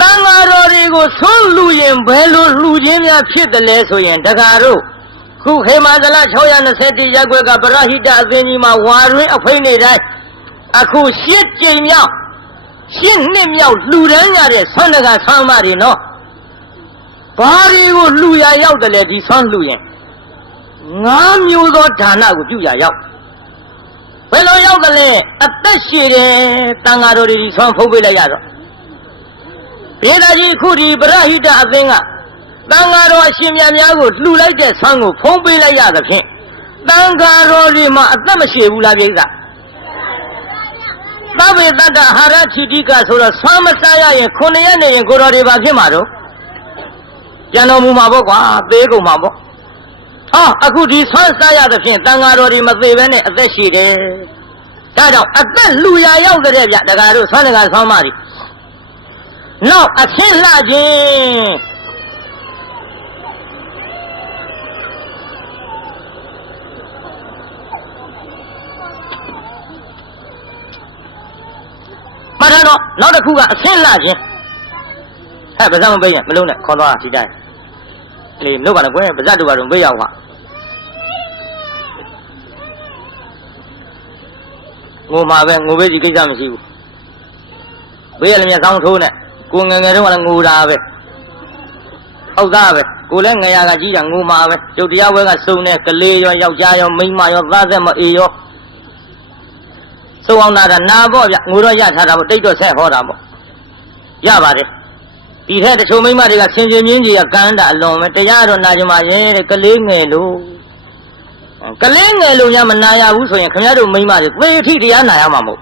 တန်ဃာတော်တွေကိုဆွမ်းလူရင်ဘယ်လိုလှူခြင်းများဖြစ်တယ်လဲဆိုရင်တက္ကတို့ခုခေမာသလ621ရပ်ကွက်ကပရဟိတအသင်းကြီးမှာဝါရင်းအဖိနေတိုင်းအခု8 ကြိမ်မြောက်8 နှစ်မြောက်လှူဒန်းရတဲ့ဆွမ်းတကဆွမ်းမတွေနော်ဘာတွေကိုလှူရရောက်တယ်လဲဒီဆွမ်းလှူရင်9 မျိုးသောဒါနကိုပြုရရောက်ဘယ်လိုရောက်တယ်လဲအသက်ရှည်တယ်တန်ဃာတော်တွေဒီဆွမ်းဖုံးပေးလိုက်ရတော့ဒေသကြီးခုဒီပရဟိတအသင်းကတန်ဃာတော်အရှင်မြတ်များကိုလှူလိုက်တဲ့ဆွမ်းကိုဖုံးပေးလိုက်ရသဖြင့်တန်ဃာတော်တွေမှာအသက်မရှည်ဘူးလားပြိဿသဗ္ဗေတ္တဟာရချိတိကဆိုတော့ဆွမ်းမစားရရင်9 ရက်နေရင်ကိုတော်တွေဘာဖြစ်မှာတော့ပြန်တော်မူမှာပေါ့ကွာသေးကုန်မှာပေါ့အခုဒီဆွမ်းစားရသဖြင့်တန်ဃာတော်တွေမသေးဘဲနဲ့အသက်ရှည်တယ်ဒါကြောင့်အသက်လူရရောက်တဲ့ဗျတက္ကတို့ဆွမ်းတကဆွမ်းမတွေနောက်အဆင့်လှခြင်းမှတ်ထားတော့နောက်တစ်ခုကအဆင့်လှခြင်းဗဇတ်မပိတ်ရင်မလုံးနဲ့ခေါ်သွားတာရှိကြတယ်လေနှုတ်ပါနဲ့ကွယ်ဗဇတ်တို့ကတော့ပိတ်ရအောင်ဟာငိုမှာပဲငိုပေးစီကိစ္စမရှိဘူးဘေးရလည်းမျက်စောင်းထိုးနဲ့ကိုငယ်ငယ်တုန်းကလည်းငိုတာပဲဟုတ်သားပဲကိုလည်းငယ်ရကကြီးတာငိုမှာပဲကျုပ်တရားဝဲကစုံတဲ့ကလေးရောယောက်ျားရောမိန်းမရောသားသက်မအေရောစုံအောင်တာနာပေါ့ဗျငိုတော့ရထားတာပေါ့တိတ်တော့ဆက်ဟောတာပေါ့ရပါတယ်ဒီထက်တချို့မိန်းမတွေကဆင်ခြင်မြင်းကြီးကကန်းတာအလွန်ပဲတရားတော့နာကြမှာရဲ့တဲ့ကလေးငယ်လို့ညမနာရဘူးဆိုရင်ခင်ဗျားတို့မိန်းမတွေသေအထိတရားနာရမှာမဟုတ်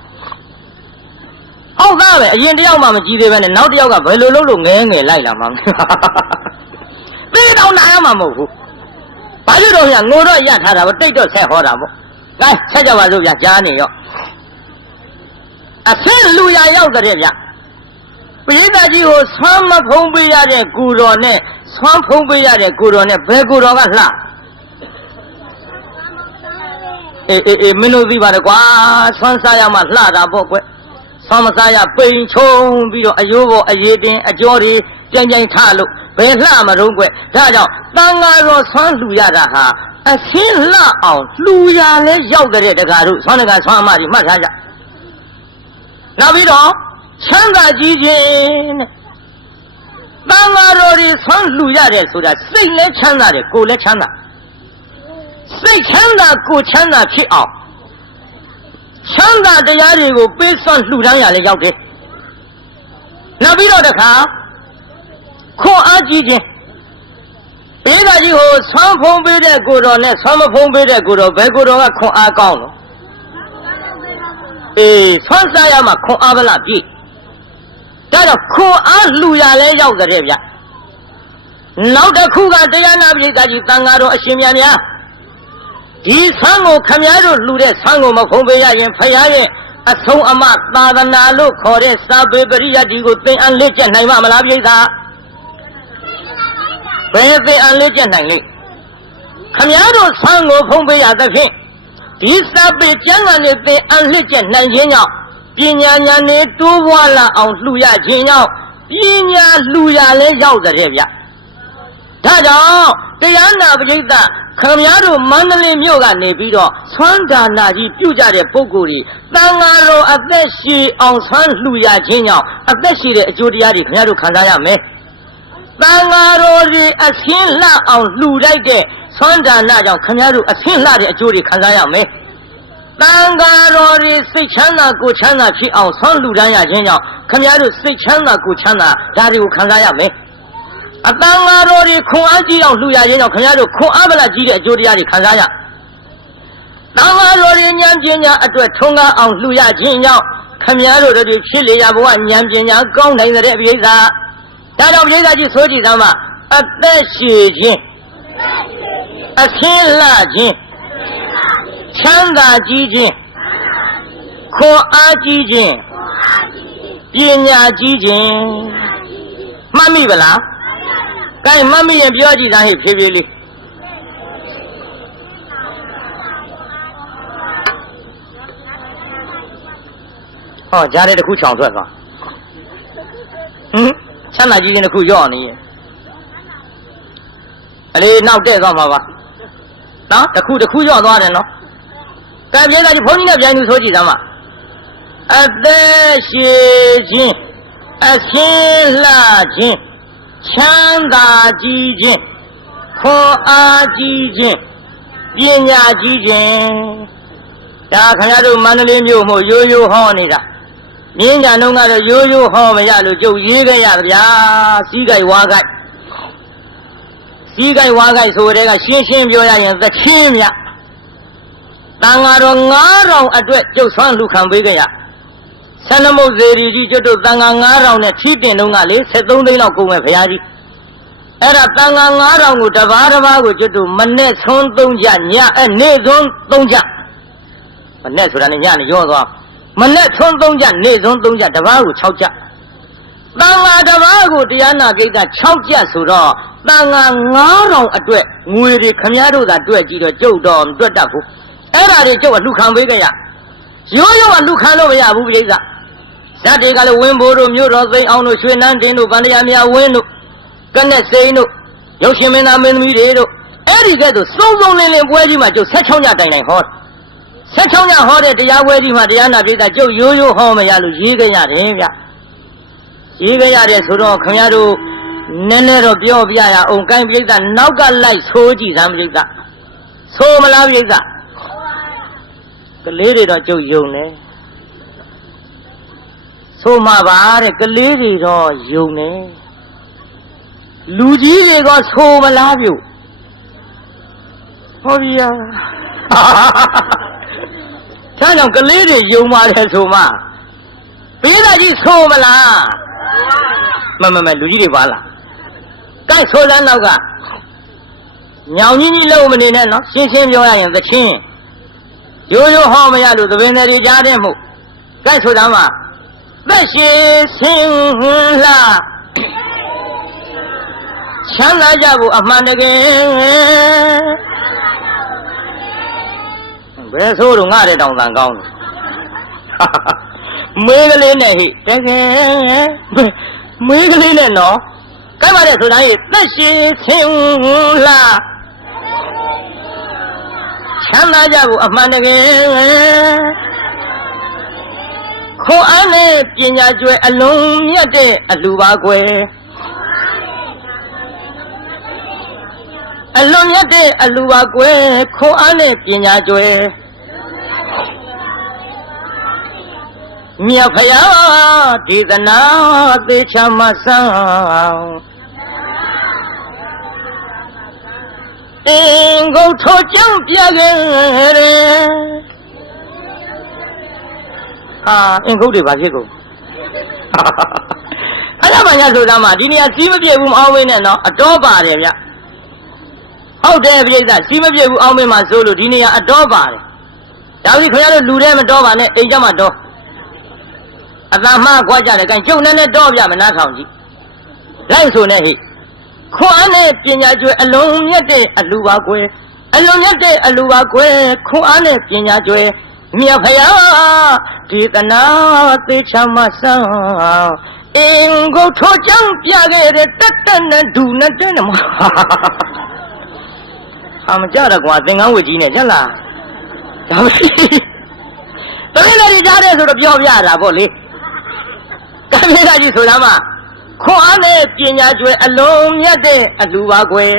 ဟုတ်သားပဲအရင်တယောက်မှမကြည့်သေးပဲနဲ့နောက်တယောက်ကဘယ်လိုလုပ်လို့ငဲငယ်လိုက်လာမှာသေတော့နာရမှာမဟုတ်ဘူးဘာလို့တော့ညငိုတော့ရထားတာပေါ့တိတ်တော့ဆက်ဟောတာပေါ့ကဲဆက်ကြပါစို့ဗျကြားနေရောအဆင့်လူရရောက်တဲ့ဗျပိဋကကြီးကိုဆွမ်းမဖုံးပေးရတဲ့ကူတော်နဲ့ဆွမ်းဖုံးပေးရတဲ့ကူတော်နဲ့ဘယ်ကူတော်ကလှ မင်းတို့သိပါတယ်ကွာဆွမ်းစားရမှလှတာပေါ့ကွဆွမ်းမစားရပိန်ချုံပြီးတော့အယိုးပေါ်အရေးတင်အကျော်တွေပြိုင်ပြိုင်ထလို့ဘယ်လှမတော့ကွဒါကြောင့်တန်ဃာတော်ဆွမ်းလှူရတာဟာအဆင်းလှအောင်လှူရလဲရောက်တဲ့တကားတို့ဆွမ်းတကားဆွမ်းအမကြီးမှတ်ထားကြနောက်ပြီးတော့ချမ်းသာကြီးခြင်းတဲ့တန်ဃာတော်တွေဆွမ်းလှူရတယ်ဆိုတာစိတ်လဲချမ်းသာတယ်ကိုယ်လဲချမ်းသာစိတ်ချမ်းသာကိုယ်ချမ်းသာဖြစ်အောင်ချမ်းသာတရားတွေကိုပေးစွန့်လှူဒန်းရလဲရောက်တယ်နောက်ပြီးတော့တခါခွန်အားကြီးခြင်းဘေးသားကြီးကိုဆွမ်းဖုံးပေးတဲ့ကိုတော်နဲ့ဆွမ်းမဖုံးပေးတဲ့ကိုတော်ဘယ်ကိုတော်ကခွန်အားကောင်းလို့ဆွမ်းစားရမှခွန်အားဗလားပြည့်ဒါကြောင့်ခွန်အားလှူရလဲရောက်တဲ့ဗျနောက်တစ်ခုကတရားနာပိဋကကြီးတန်ဃာတော်အရှင်မြတ်များဒီဆန်းကိုခမည်းတော်လှူတဲ့ဆန်းကိုမဖုံးပေးရရင်ဖရာရဲ့အဆုံးအမသာသနာလို့ခေါ်တဲ့စာပေပရိယတ်ဒီကိုသင်အပ်လက်ကျက်နိုင်မှာမလားပြိဿဘယ်သင်အပ်လက်ကျက်နိုင်လိမ့်ခမည်းတော်ဆန်းကိုဖုံးပေးရသဖြင့်ဒီစာပေကျမ်းဂန်နဲ့သင်အပ်လက်ကျက်နိုင်ခြင်းကြောင့်ပညာဉာဏ်နဲ့တိုးပွားလာအောင်လှူရခြင်းကြောင့်ပညာလှူရလဲရောက်တဲ့ဗျဒါကြောင့်တရားနာပရိသတ်ခမည်းတော်မန္တလေးမြို့ကနေပြီးတော့ဆွမ်းဒါနာကြီးပြုကြတဲ့ပုဂ္ဂိုလ်တွေတန်ဃာတော်အသက်ရှည်အောင်ဆွမ်းလှူရခြင်းကြောင့်အသက်ရှည်တဲ့အကျိုးတရားတွေခမည်းတော်ခံစားရမယ်တန်ဃာတော်တွေအဆင်းလှအောင်လှူလိုက်တဲ့ဆွမ်းဒါနာကြောင့်ခမည်းတော်အဆင်းလှတဲ့အကျိုးတွေခံစားရမယ်တန်ဃာတော်တွေစိတ်ချမ်းသာကိုယ်ချမ်းသာဖြစ်အောင်ဆွမ်းလှူဒန်းရခြင်းကြောင့်ခမည်းတော်စိတ်ချမ်းသာကိုယ်ချမ်းသာဒါတွေကိုခံစားရမယ်အတန်ဃာတော်တွေခွန်အားကြီးအောင်လှူရခြင်းကြောင့်ခင်ဗျားတို့ခွန်အားဗလာကြီးတဲ့အကျိုးတရားတွေခံစားရတန်ဃာတော်တွေဉာဏ်ပညာအတွက်ထုံးကားအောင်လှူရခြင်းကြောင့်ခင်ဗျားတို့တို့ဖြစ်လေရဘဝဉာဏ်ပညာကောင်းနိုင်တဲ့ပြိဿဒါကြောင့်ပြိဿကြီးဆိုကြည့်သမ်းမအသက်ရှည်ခြင်းအဆင်းလှခြင်းချမ်းသာကြီးခြင်းခွန်အားကြီးခြင်းပညာကြီးခြင်းမှတ်မိဗလားကဲမမရင်ပြောကြည့်သားဟဲ့ဖြည်းဖြည်းလေးဟောကြားတဲ့တစ်ခုချောင်ထွက်သွားချမ်းသာကြီးခြင်းတစ်ခုရော့နေရဲ့အလေးနောက်တဲ့သွားမှာပါနော်တစ်ခုရော့သွားတယ်နော်ကဲပြေးသားကြီးဘုန်းကြီးနဲ့ပြန်သူဆိုကြည့်သားမှာအသက်ရှည်ခြင်းအဆင်းလှခြင်းချမ်းသာကြီးခြင်းခွန်အားကြီးခြင်းပညာကြီးခြင်းဒါခင်ဗျားတို့မန္တလေးမြို့မို့ရိုးရိုးဟောနေတာမြင်းညာလုံးကတော့ရိုးရိုးဟောမရလို့ကျုပ်ရေးခဲ့ရဗျာစီးကြိုက်ဝါကြိုက်ဆိုတဲ့ကရှင်းရှင်းပြောရရင်သချင်းမြတန်ဃာတော်9000အတွက်ကျုပ်ဆွမ်းလူခံပေးခဲ့ရဆန္ဒမုတ်ဇေရီကြီးကျွတ်တို့တန်ဃာ9000နဲ့ထီးတင်တော့ကလေ73သိန်းလောက်ကုန်မဲ့ဘုရားကြီးအဲ့ဒါတန်ဃာ9000ကိုတပါးကိုကျွတ်တို့မနဲ့ဆွန်း3ကြညနေ့ဆွန်း3ကြမနဲ့ဆိုတာနဲ့ညနေရောသွားမနဲ့ဆွန်း3ကြနေ့ဆွန်း3ကြတပါးကို6ကြတန်ဃာတပါးကိုတရားနာကိစ္စ6ကြဆိုတော့တန်ဃာ9000အတွက်ငွေတွေခမည်းတော်သာတွက်ကြည့်တော့ကျုပ်တော့တွက်တတ်ဘူးအဲ့ဒါတွေကျုပ်ကလှူခံပေးကြရရိုးရိုးကလှူခံလို့မရဘူးပြိဿဇတ်တွေကလည်းဝင်းဘိုးတို့မြို့တော်သိမ်းအောင်တို့ရွှေနန်းတင်တို့ဗန္ဓရာမြဝင်းတို့ကနက်စိန်တို့ရုပ်ရှင်မင်းသားမင်းသမီးတွေတို့အဲ့ဒီကဲ့သို့စုံစုံလင်းလင်းပွဲကြီးမှာကျုပ်16ညတိုင်ဟော16ညဟောတဲ့တရားပွဲကြီးမှာတရားနာပိဋကကျုပ်ရိုးရိုးဟောမရလို့ရေးခဲ့ရတယ်ဗျရေးခဲ့ရတယ်ဆိုတော့ခင်ဗျားတို့နည်းနည်းတော့ပြောပြရအောင်ကိုင်းပိဋကနောက်ကလိုက်ဆိုးကြည့်စမ်းပိဋကဆိုးမလားပိဋကကလေးတွေတော့ကျုပ်ယုံတယ်ဆိုမှပါတဲ့ကလေးတွေတော့ယုံတယ်လူကြီးတွေကဆိုမလားပြုတ်ဟောဗျာဒါကြောင့်ကလေးတွေယုံပါတယ်ဆိုမှပေးသားကြီးဆိုမလားမလူကြီးတွေပါလားကဲဆိုလန်းတော့ကညောင်ကြီးလုံးမနေနဲ့နော်ရှင်းရှင်းပြောရရင်သချင်းရိုးရိုးဟောမရလို့သဘင်တွေကြားတဲ့မှုကဲဆိုတာမှသက်ရှိဆင်းလှချမ်းသာကြဖို့အမှန်တကယ်ဘ ယ်ဆိုတော့ငါတဲ့တောင်တန်ကောင်းတယ်မေးကလေးနဲ့ဟိတကယ်မေးကလေးနဲ့နော်ကဲပါတဲ့ဆိုတာကြီးသက်ရှိဆင်းလာချမ်းသာကြဖို့အမှန်တကယ်ခွန်အားနဲ့ပညာကျွဲအလုံးမြတ်တဲ့အလှပါကွယ်အလွန်မြတ်တဲ့အလှပါကွယ်ခွန်အားနဲ့ပညာကျွဲမြတ်ဖယားဒေသနာသေချာမဆန်းအင်္ဂုတ်ထောကြောင့်ပြခဲ့တယ်အင်္ဂုတ်တွေဘာဖြစ်ကုန်အဲ့ဒါမှညဆိုတာမှဒီနေရာစီးမပြေဘူးမအောင်မင်းနဲ့နော်အတော်ပါတယ်ဗျဟုတ်တယ်ပြိဿစီးမပြေဘူးအောင်မင်းမှာဆိုလို့ဒီနေရာအတော်ပါတယ်ဒါပြီးခင်ဗျားတို့လူထဲမတော်ပါနဲ့အိမ်ကြမှာတော်အတမ်းမှခွာကြတယ်ကဲကျုံနဲ့တော့ပြမနာထောင်ကြည့်လိုက်ဆိုနဲ့ဟိခွန်အားနဲ့ပညာကျွဲအလုံးမြတ်တဲ့အလှပါကွယ်အလုံးမြတ်တဲ့အလှပါကွယ်ခွန်အားနဲ့ပညာကျွဲမြတ်ဖယားဒေသနာသေချာမဆန်းအင်္ဂုတ်ထောကြောင့်ပြခဲ့တဲ့တတ်နဲ့ဒူနဲ့တဲ့မဟာမကြတော့ကွာသင်္ကန်းဝတ်ကြီးနဲ့ချက်လားဒါမရှိတမင်လည်းကြားတယ်ဆိုတော့ပြောပြတာပေါ့လေကံမေးတာကြီးဆိုတာမှခွန်အားနဲ့ပညာကျွဲအလုံးမြတ်တဲ့အလှပါကွယ်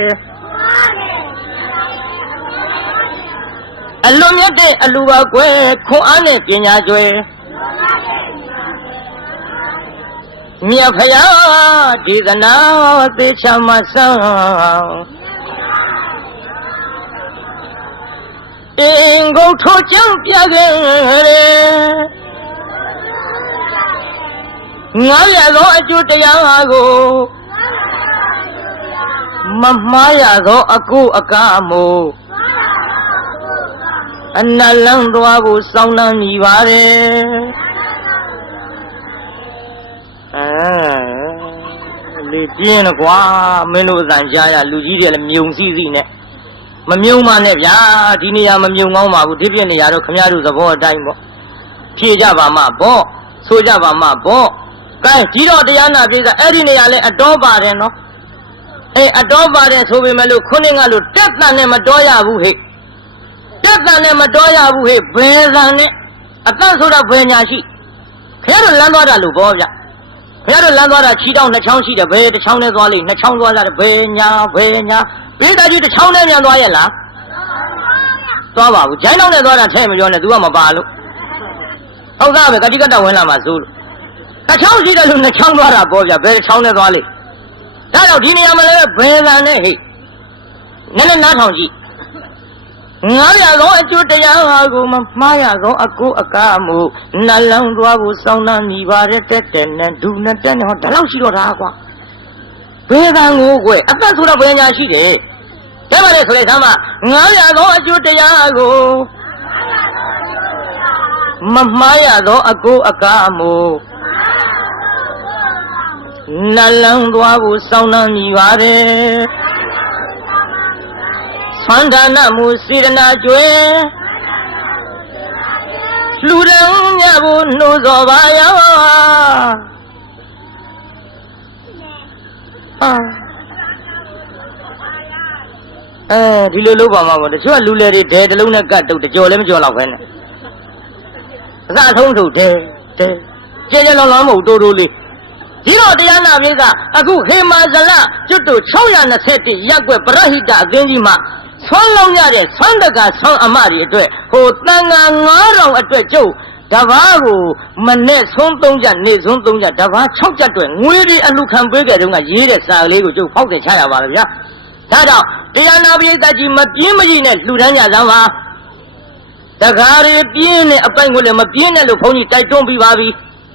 အလုံးမြတ်တဲ့အလှပါကွယ်ခွန်အားနဲ့ပညာကျွဲမြတ်ဖယားဒေသနာသေချာမဆန်းအင်္ဂုတ်ထောကြောင့်ပြခဲ့တယ်ငါရသောအကျိုးတရားကိုမမှားရသောအကုအကမို့အနလန်းသွားဖို့စောင်းနှံမိပါတယ်လေပြင်းကွာမင်းတို့အတန်ကြားရလူကြီးတွေလည်းမြုံစီစီနဲ့မမြုံပါနဲ့ဗျာဒီနေရာမမြုံကောင်းပါဘူးဒီပြည့်နေရာတော့ခမရတို့သဘောအတိုင်းပေါ့ဖြေကြပါမှပေါ့ဆိုကြပါမှပေါ့ကဲကြီးတော့တရားနာပြေးစားအဲ့ဒီနေရာလဲအတော်ပါတယ်နော်အတော်ပါတယ်ဆိုပေမဲ့လို့ခုနှစ်ကလို့တက်တန်နဲ့မတော်ရဘူးဟဲ့တက်တန်နဲ့မတော်ရဘူးဟဲ့ဘယ်တန်နဲ့အတန့်ဆိုတာဘယ်ညာရှိခင်ဗျားတို့လမ်းသွားတာလို့ဘောဗျခင်ဗျားတို့လမ်းသွားတာခြေတောင်းနှစ်ချောင်းရှိတယ်ဘယ်တစ်ချောင်းနဲ့သွားလိမ့်နှစ်ချောင်းသွားကြတယ်ဘယ်ညာပြေးတာကြီးတစ်ချောင်းနဲ့ပြန်သွားရဲ့လားသွားပါဘူးဂျိုင်းတောင်းနဲ့သွားတာထဲမပြောနဲ့ तू ကမပါလို့ဟုတ်သားပဲကတိကတဝင်လာမှာစိုးလို့တစ်ချောင်းရှိတယ်လို့နှစ်ချောင်းသွားတာပေါ့ဗျဘယ်တစ်ချောင်းနဲ့သွားလိမ့်ဒါတော့ဒီနေရာမှာလည်းဘယ်လန်နဲ့ဟိနည်းနည်းနားထောင်ကြည့်ငါရသောအကျိုးတရားကိုမမှားရသောအကိုအကားမှုနှလုံးသွားဖို့စောင်းနှံမိပါတဲ့တဲ့နဲ့ဒူနဲ့တဲ့နဲ့ဟောဒါလောက်ရှိတော့တာကွာဘယ်တန်ကိုကွယ်အသက်ဆိုတော့ဘယ်ညာရှိတယ်ဒါမှလည်းဆိုလိုက်သမ်းမငါရသောအကျိုးတရားကိုမမှားရသောအကိုအကားမှုနှလုံးသွားဖို့စောင်းနှံမိပါတယ်သန္တာနမှုစေရနာကျွဲလူတော်မြတ်ဖို့နှိုးစော်ပါရောဒီလိုလုပ်ပါမှာပေါ့တချို့ကလူလေတွေဒဲတလုံးနဲ့ကတ်တုတ်တကြော်လည်းမကြော်တော့ပဲနဲ့အစအထုံးထုတ်တယ်ကျဲကျဲလောင်းလောင်းမဟုတ်တိုးတိုးလေးဒီတော့တရားနာပြေးကအခုဟေမာဇလကျွတ်တို့621ရက်ွက်ပရဟိတအသင်းကြီးမှာဆွမ်းလောင်းရတဲ့ဆွမ်းတကဆွမ်းအမတွေအတွက်ဟိုတန်ငါ9000အတွက်ကျုပ်တဘာကိုမနဲ့ဆုံး3ချက်နေဆုံး3ချက်တဘာ6ချက်အတွက်ငွေတွေအလူခံပေးကြတဲ့တုန်းကရေးတဲ့စာကလေးကိုကျုပ်ဖောက်တယ်ချရပါလားဗျာဒါတော့တရားနာပိဋကကြီးမပြင်းမကြီးနဲ့လှူဒန်းကြစမ်းပါတခါရီပြင်းနဲ့အပိုင်ကိုလည်းမပြင်းနဲ့လို့ဘုန်းကြီးတိုက်တွန်းပြီးပါပြီ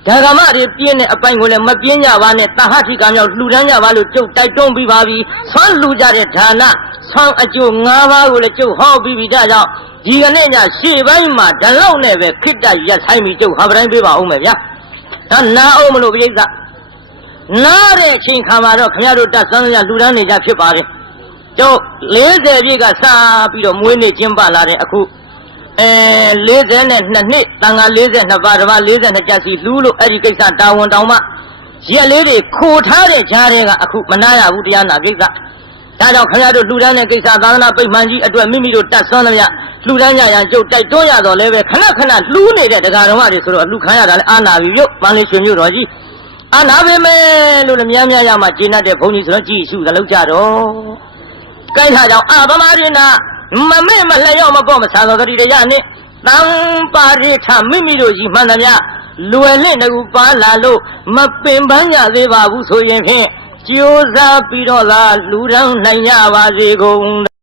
ဒါကမတွေပြင်းတဲ့အပိုင်ကိုလည်းမပြင်းကြပါနဲ့တဟထိကမြောက်လှူဒန်းကြပါလို့ကျုပ်တိုက်တွန်းပြီးပါပြီဆွမ်းလှူကြတဲ့ဌာနဆွမ်းအကျိုး5ပါးကိုလည်းကျုပ်ဟောပြီးပြီဒါကြောင့်ဒီကနေ့ညရှေ့ပိုင်းမှာဓလောက်နဲ့ပဲခိတ္တရက်ဆိုင်ပြီးကျုပ်ဟာပတိုင်းပေးပါဦးမယ်ဗျာဒါနာအောင်မလို့ပြိဿနားတဲ့အချိန်ခါမှာတော့ခင်ဗျားတို့တတ်ဆန်းရလှူဒန်းနေကြဖြစ်ပါတယ်ကျုပ်40ပြည့်ကစပြီးတော့မွေးနေ့ကျင်းပလာတဲ့အခု 42နှစ်တန်ခါ42ပါးဓမ္မ42ကျပ်စီလှူးလို့အဲ့ဒီကိစ္စတာဝန်တောင်မှရက်လေးတွေခိုထားတဲ့ကြားတွေကအခုမနာရဘူးတရားနာကိစ္စဒါကြောင့်ခင်ဗျားတို့လှူဒန်းတဲ့ကိစ္စသာသနာပိတ်မှန်ကြီးအတွက်မိမိတို့တတ်ဆွမ်းသမျှလှူဒန်းကြရန်ကြုတ်တိုက်တွန်းရတော့လည်းပဲခဏခဏလှူးနေတဲ့တရားတော်မတွေဆိုတော့လှူခံရတာလည်းအာနာပြီပြုတ်မန္တလေးရွှေမြို့တော်ကြီးအာနာပေမဲ့လို့လည်းများများရမှကျင်းတဲ့ဘုန်းကြီးဆိုတော့ကြည်ရှုသလောက်ကြတော့ကြိုက်ထားကြောင့်ဗမာပြည်နာမမေ့မလျော့မပေါ့မဆာသောတတိတရားနဲ့တံပါရိထမိမိတို့ကြီးမှန်သမျှလွယ်လင့်တကူပါလာလို့မပင်ပန်းကြသေးပါဘူးဆိုရင်ဖြင့်ကြိုးစားပြီးတော့သာလူတန်းနိုင်ကြပါစေကုန်